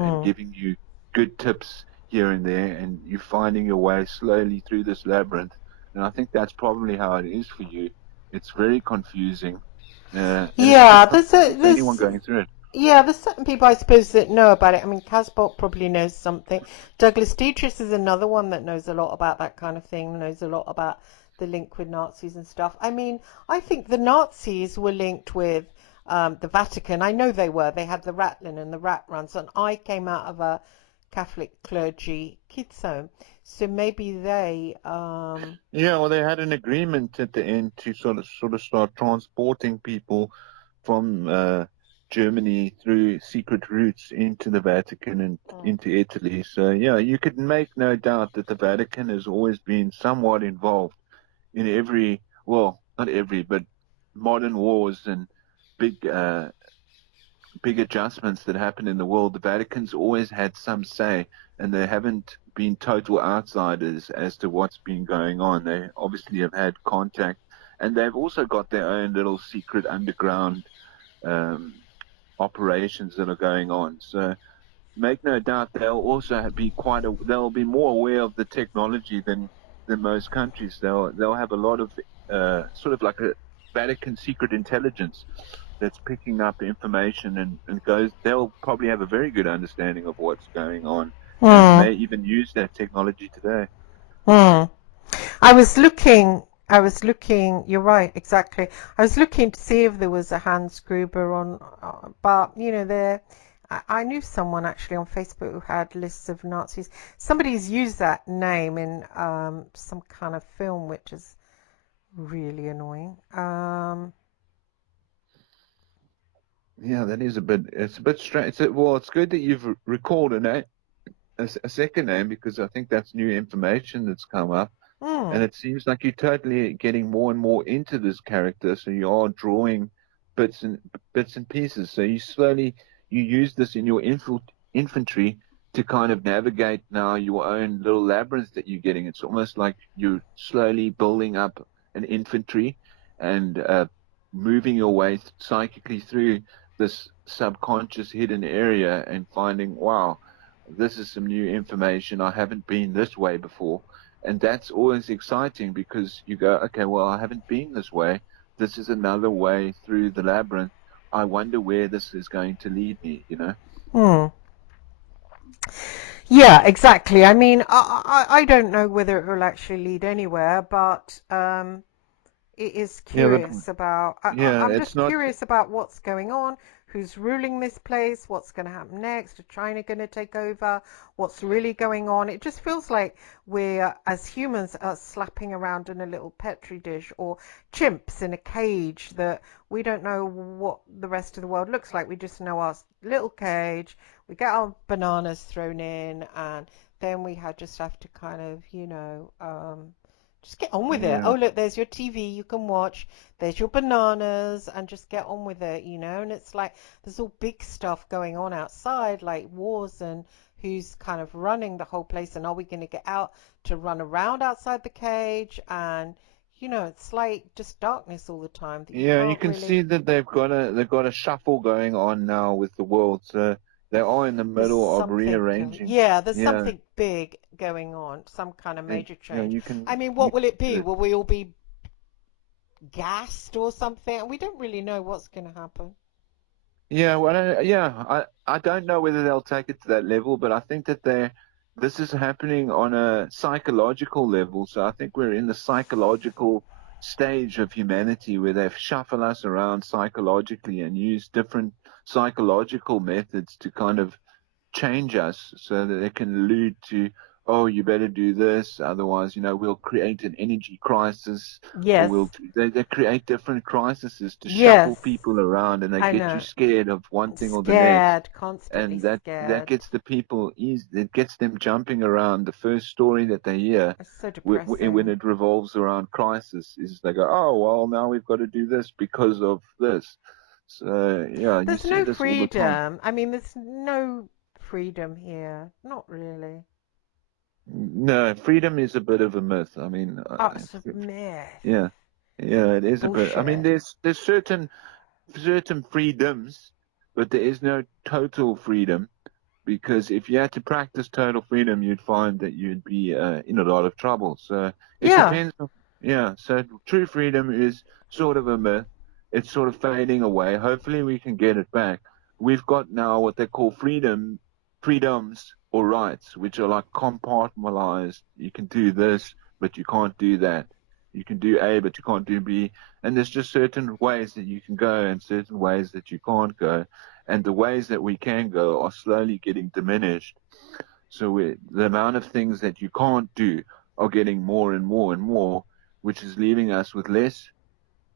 and Mm. giving you good tips here and there, and you finding your way slowly through this labyrinth. And I think that's probably how it is for you. It's very confusing, and it's Yeah, just not easy for anyone going through it. there's certain people I suppose that know about it. I mean, Casbolt probably knows something. Douglas Dietrich is another one that knows a lot about that kind of thing. Knows a lot about the link with Nazis and stuff. I mean, I think the Nazis were linked with the Vatican. I know they were. They had the Ratlin and the Rat Runs, and I came out of a Catholic clergy kids home, so maybe they. Yeah, well, they had an agreement at the end to sort of start transporting people from Germany through secret routes into the Vatican and Mm, into Italy. So yeah, you could make no doubt that the Vatican has always been somewhat involved in every, well, not every, but modern wars and big big adjustments that happen in the world, the Vatican's always had some say, and they haven't been total outsiders as to what's been going on. They obviously have had contact, and they've also got their own little secret underground um, operations that are going on. So make no doubt they'll also be they'll be more aware of the technology than most countries. They'll have a lot of sort of like a Vatican secret intelligence that's picking up information and goes. They'll probably have a very good understanding of what's going on and Hmm. may even use that technology today. Hmm. I was looking, you're right, exactly. I was looking to see if there was a Hans Gruber on, but I knew someone actually on Facebook who had lists of Nazis. Somebody's used that name in some kind of film, which is really annoying. Yeah, that is a bit. It's a bit strange. Well, it's good that you've recalled a second name because I think that's new information that's come up. And Hmm. it seems like you're totally getting more and more into this character, so you are drawing bits and bits and pieces. So you use this in your infantry to kind of navigate now your own little labyrinth that you're getting. It's almost like you're slowly building up an infantry and moving your way psychically through this subconscious hidden area and finding, wow, this is some new information. I haven't been this way before, and that's always exciting because you go, okay, well, I haven't been this way. This is another way through the labyrinth. I wonder where this is going to lead me, you know? Hmm. Yeah, exactly. I mean, I don't know whether it will actually lead anywhere, but it is Yeah, but curious about. yeah, I'm it's just not. curious about what's going on, who's ruling this place, what's going to happen next. Are China going to take over? What's really going on? It just feels like we're, as humans, are slapping around in a little petri dish or chimps in a cage that we don't know what the rest of the world looks like. We just know our little cage. We get our bananas thrown in, and then just have to kind of, just get on with it. Yeah, Oh, look, there's your TV you can watch. There's your bananas, and just get on with it. And it's like there's all big stuff going on outside, like wars and who's kind of running the whole place, and are we going to get out to run around outside the cage? And it's like just darkness all the time that you yeah. You can't can see really. that they've got a shuffle going on now with the world. So they are in the There's middle of something going. rearranging. Yeah, there's Yeah, something big going on, some kind of major change. you can I mean, you what will it can. be? Will we all be gassed or something? We don't really know what's going to happen. Yeah, well, I don't know whether they'll take it to that level, but I think that this is happening on a psychological level. So I think we're in the psychological stage of humanity where they've shuffled us around psychologically and used different psychological methods to kind of change us so that they can allude to, oh, you better do this, otherwise, we'll create an energy crisis, or Yes, they create different crises to shuffle yes, people around, and they I get you know. scared of one thing or the next. Scared, constantly And that scared. gets the people easy, it gets them jumping around. The first story that they hear It's so when depressing. it revolves around crisis is they go, oh, well, now we've got to do this because of this. So, yeah, you There's see no this all the time. freedom. I mean, there's no freedom here. Not really. No, freedom is a bit of a myth. I mean, Oh, it's a myth. yeah, yeah, it is a bit. I mean, Bullshit. there's certain freedoms, but there is no total freedom because if you had to practice total freedom, you'd find that you'd be in a lot of trouble. So it Yeah. depends on, yeah. So true freedom is sort of a myth. It's sort of fading away. Hopefully, we can get it back. We've got now what they call freedoms or rights, which are like compartmentalized. You can do this, but you can't do that. You can do A, but you can't do B. And there's just certain ways that you can go and certain ways that you can't go. And the ways that we can go are slowly getting diminished. So the amount of things that you can't do are getting more and more and more, which is leaving us with less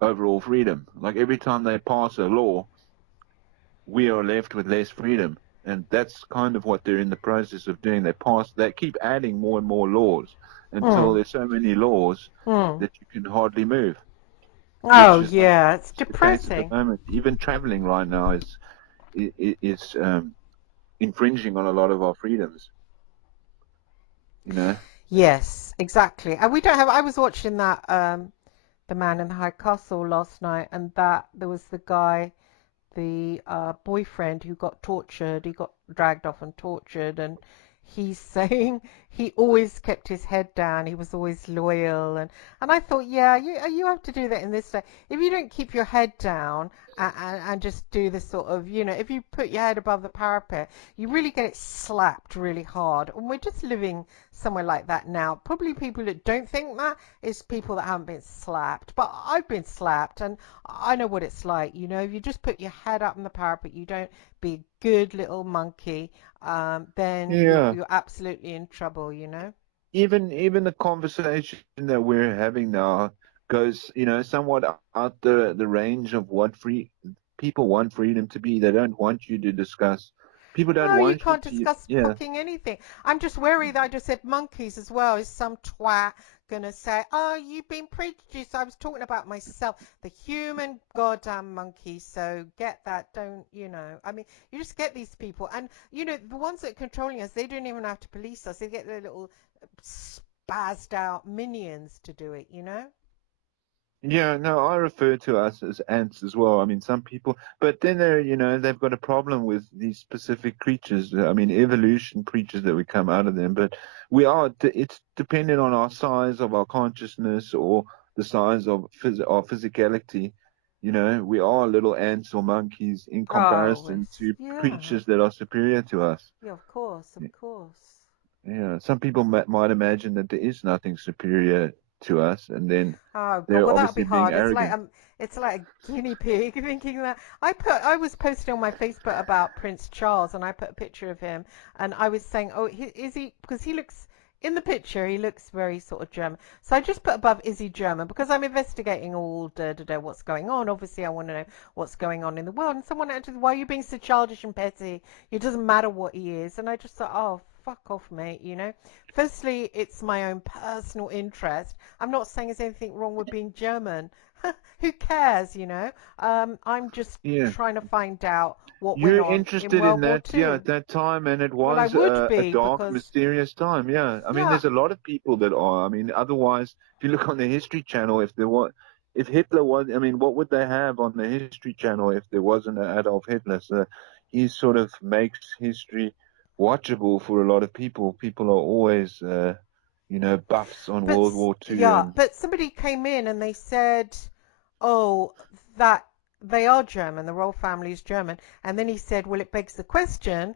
overall freedom. Like every time they pass a law, we are left with less freedom. And that's kind of what they're in the process of doing. They keep adding more and more laws until Hmm. there's so many laws Hmm. that you can hardly move, Oh, which is like yeah. It's the case at the depressing. moment. Even traveling right now is infringing on a lot of our freedoms, you know. Yes, exactly. And we don't have. I was watching that The Man in the High Castle last night, and that there was the guy, the boyfriend who got tortured. He got dragged off and tortured, and he's saying he always kept his head down. He was always loyal, and I thought, yeah, you have to do that in this day. If you don't keep your head down and just do this sort of, if you put your head above the parapet, you really get it slapped really hard. And we're just living somewhere like that now. Probably people that don't think that is people that haven't been slapped, but I've been slapped, and I know what it's like. If you just put your head up in the parapet, you don't be a good little monkey, then you're Yeah. you're absolutely in trouble. Even the conversation that we're having now goes, somewhat out the range of what free people want freedom to be. They don't want you to discuss. People don't No, you want you can't to, discuss yeah, fucking anything. I'm just worried that I just said monkeys as well. Is some twat gonna say, "Oh, you've been prejudiced"? I was talking about myself, the human goddamn monkey. So get that, don't I mean, you just get these people, and the ones that are controlling us, they don't even have to police us. They get their little spazzed out minions to do it. yeah. No, I refer to us as ants as well. I mean, some people, but then they've got a problem with these specific creatures. I mean, evolution creatures that we come out of them, but it's dependent on our size of our consciousness or the size of our physicality. We are little ants or monkeys in Oh, comparison to yeah, creatures that are superior to us. yeah, of course, of course. Yeah, some people might imagine that there is nothing superior to us, and then Oh God, they're well that'll be obviously being hard. It's like arrogant. it's like a guinea pig thinking that. I was posting on my Facebook about Prince Charles, and I put a picture of him, and I was saying, oh, is he? Because he looks in the picture, he looks very sort of German. So I just put above, is he German? Because I'm investigating all what's going on. Obviously, I want to know what's going on in the world. And someone answered, why are you being so childish and petty? It doesn't matter what he is. And I just thought, oh, fuck off, mate. Firstly, it's my own personal interest. I'm not saying there's anything wrong with being German. Who cares? I'm just Yeah. trying to find out what went You're on in interested in World War that, yeah, Two. at that time, and it Well, I was would a be dark, because, mysterious time. Yeah, I mean, yeah, there's a lot of people that are. I mean, otherwise, if you look on the History Channel, if Hitler was, I mean, what would they have on the History Channel if there wasn't an Adolf Hitler? So he sort of makes history watchable for a lot of people. People are always, buffs on but World War Two, yeah, and but somebody came in and they said, "Oh, that they are German. The royal family is German." And then he said, "Well, it begs the question: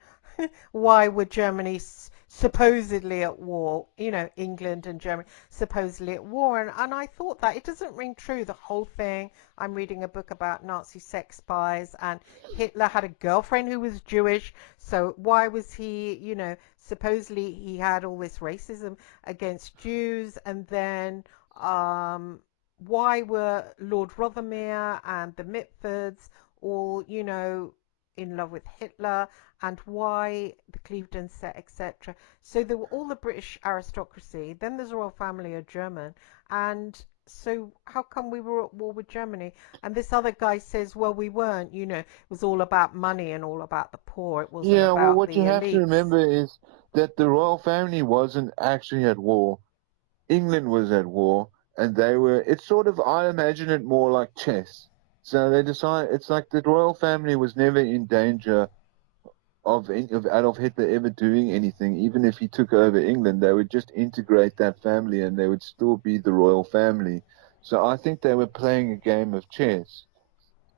why were Germany supposedly at war? England and Germany supposedly at war." And I thought that it doesn't ring true. The whole thing. I'm reading a book about Nazi sex spies, and Hitler had a girlfriend who was Jewish. So why was he? Supposedly he had all this racism against Jews, and then why were Lord Rothermere and the Mitfords all, in love with Hitler, and why the Clevedon set, etc. So there were all the British aristocracy, then there's the royal family are German, and so how come we were at war with Germany? And this other guy says, well, we weren't, it was all about money and all about the poor, it wasn't yeah. Well, about what you the have to elites. remember is that the royal family wasn't actually at war. England was at war, and it's sort of, I imagine it more like chess. So they decide, it's like the royal family was never in danger of Adolf Hitler ever doing anything. Even if he took over England, they would just integrate that family and they would still be the royal family. So I think they were playing a game of chess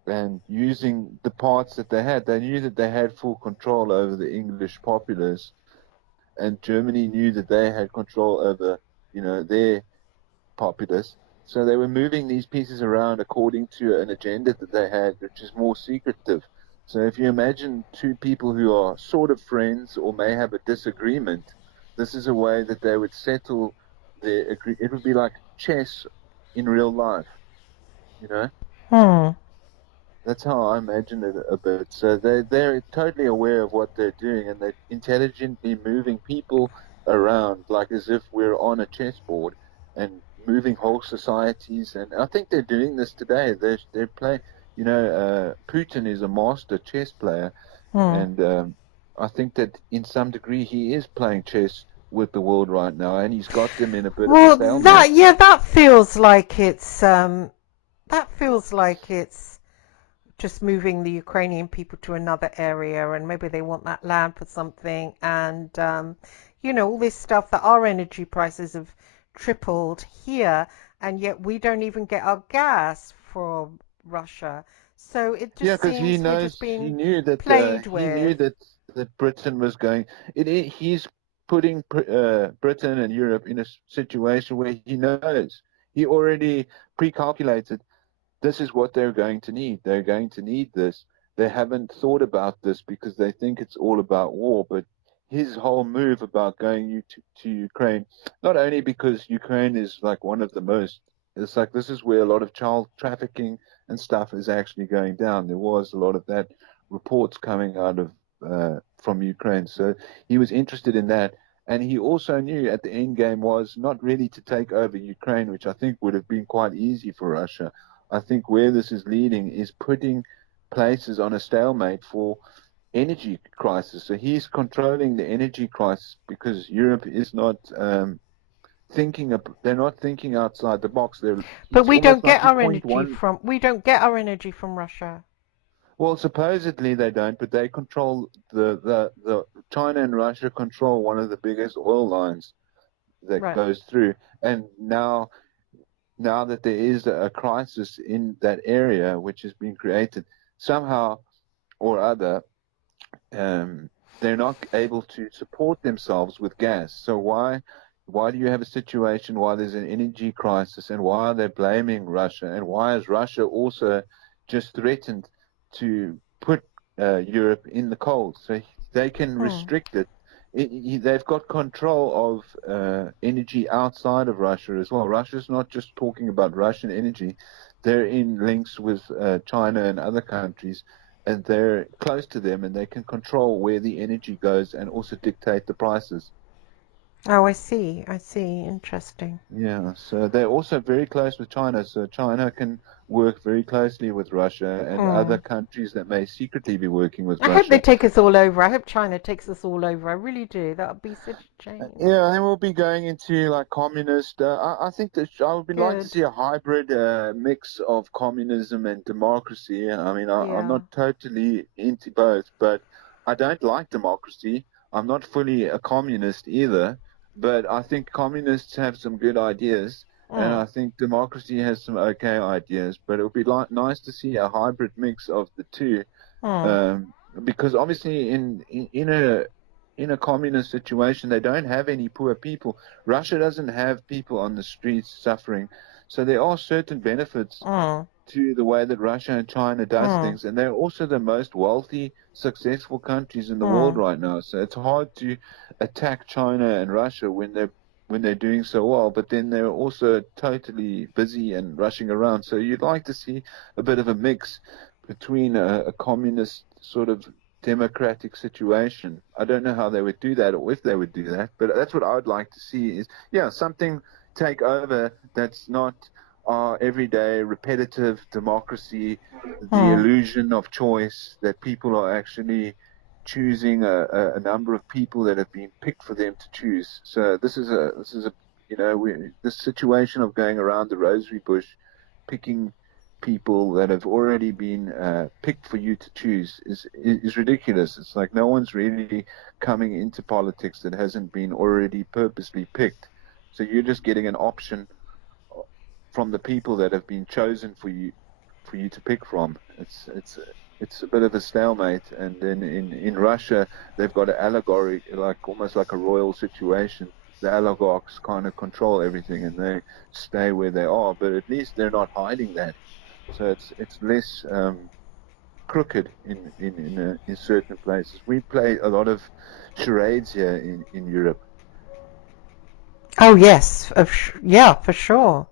and using the parts that they had. They knew that they had full control over the English populace, and Germany knew that they had control over, their populace. So they were moving these pieces around according to an agenda that they had, which is more secretive. So if you imagine two people who are sort of friends or may have a disagreement, this is a way that they would settle their agree. It would be like chess in real life, you know. Hmm. That's how I imagine it a bit. So they're totally aware of what they're doing, and they're intelligently moving people around like as if we're on a chessboard and moving whole societies. And I think they're doing this today. They're playing. Putin is a master chess player, Hmm. and I think that in some degree he is playing chess with the world right now, and he's got them in a bit of a Well, stalemate. that feels like it's just moving the Ukrainian people to another area, and maybe they want that land for something, and all this stuff that our energy prices have tripled here, and yet we don't even get our gas from Russia. So it Yeah, just because seems we're just he being knew that played with. Britain was going. He's putting Britain and Europe in a situation where he knows he already pre-calculated this is what they're going to need. They're going to need this. They haven't thought about this because they think it's all about war. But his whole move about going to Ukraine, not only because Ukraine is like one of the most, it's like this is where a lot of child trafficking and stuff is actually going down. There was a lot of that reports coming out of from Ukraine. So he was interested in that. And he also knew at the end game was not really to take over Ukraine, which I think would have been quite easy for Russia. I think where this is leading is putting places on a stalemate for energy crisis. So he's controlling the energy crisis because Europe is not they're not thinking outside the box. But It's almost like he's point one. we don't get our energy from Russia. Well, supposedly they don't, but they control the China and Russia control one of the biggest oil lines that Right. goes through. And now that there is a crisis in that area which has been created, somehow or other, they're not able to support themselves with gas. So why do you have a situation why there's an energy crisis, and why are they blaming Russia, and why has Russia also just threatened to put Europe in the cold so they can Hmm. restrict it? They've got control of energy outside of Russia as well. Russia's not just talking about Russian energy; they're in links with China and other countries, and they're close to them, and they can control where the energy goes and also dictate the prices. Oh, I see. I see. Interesting. Yeah, so they're also very close with China, so China can work very closely with Russia and other Hmm. countries that may secretly be working with I hope they Russia. take us all over. I hope China takes us all over. I really do. That would be such a change. Yeah, and then we'll be going into like communist. I think that I would like to Good. see a hybrid mix of communism and democracy. I mean, I'm Yeah. not totally into both, but I don't like democracy. I'm not fully a communist either, but I think communists have some good ideas, and Hmm. I think democracy has some okay ideas. But it would be nice to see a hybrid mix of the two, Hmm. um, because obviously in a communist situation, they don't have any poor people. Russia doesn't have people on the streets suffering, so there are certain benefits Hmm. to the way that Russia and China does Hmm. things, and they're also the most wealthy, successful countries in the world Hmm. right now. So it's hard to attack China and Russia when they're doing so well, but then they're also totally busy and rushing around. So you'd like to see a bit of a mix between a communist sort of democratic situation. I don't know how they would do that or if they would do that, but that's what I would like to see is, yeah, something take over that's not our everyday repetitive democracy, the Hmm. illusion of choice that people are actually choosing a number of people that have been picked for them to choose. So this is a this situation of going around the rosary bush, picking people that have already been picked for you to choose is ridiculous. It's like no one's really coming into politics that hasn't been already purposely picked. So you're just getting an option from the people that have been chosen for you to pick from. It's a bit of a stalemate. And then in Russia, they've got an allegory, like almost like a royal situation. The oligarchs kind of control everything, and they stay where they are. But at least they're not hiding that, so it's less crooked in certain places. We play a lot of charades here in Europe. Oh yes. Yeah, for sure.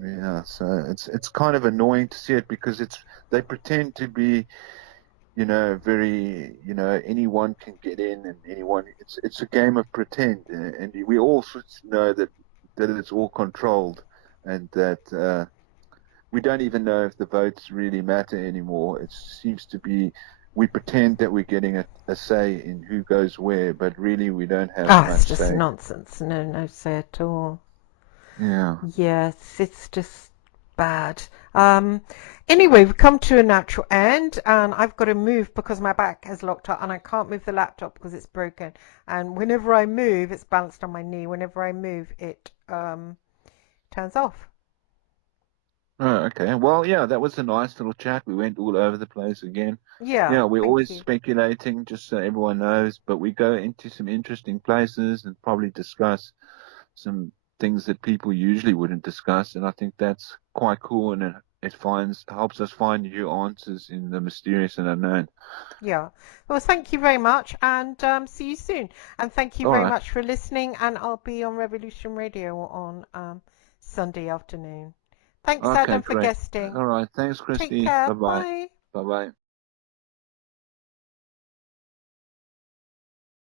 Yeah, so it's kind of annoying to see it because they pretend to be, very, anyone can get in and anyone. It's a game of pretend, and we all know that it's all controlled, and that we don't even know if the votes really matter anymore. It seems to be we pretend that we're getting a say in who goes where, but really we don't have Oh, it's much just say. nonsense. No, no say at all. Yeah. Yes, it's just bad. Um, anyway, we've come to a natural end, and I've got to move because my back is locked up, and I can't move the laptop because it's broken. And whenever I move, it's balanced on my knee. Whenever I move, it turns off. Oh, okay. Well, yeah, that was a nice little chat. We went all over the place again. Yeah, Yeah, we're thank always you. speculating, just so everyone knows, but we go into some interesting places and probably discuss some things that people usually wouldn't discuss, and I think that's quite cool, and it finds helps us find new answers in the mysterious and unknown. Yeah. Well, thank you very much, and see you soon. And thank you All very right. much for listening. And I'll be on Revolution Radio on Sunday afternoon. Thanks, Okay, Adam, for great. guesting. All right. Thanks, Take Christy. care. Bye bye. Bye. Bye bye.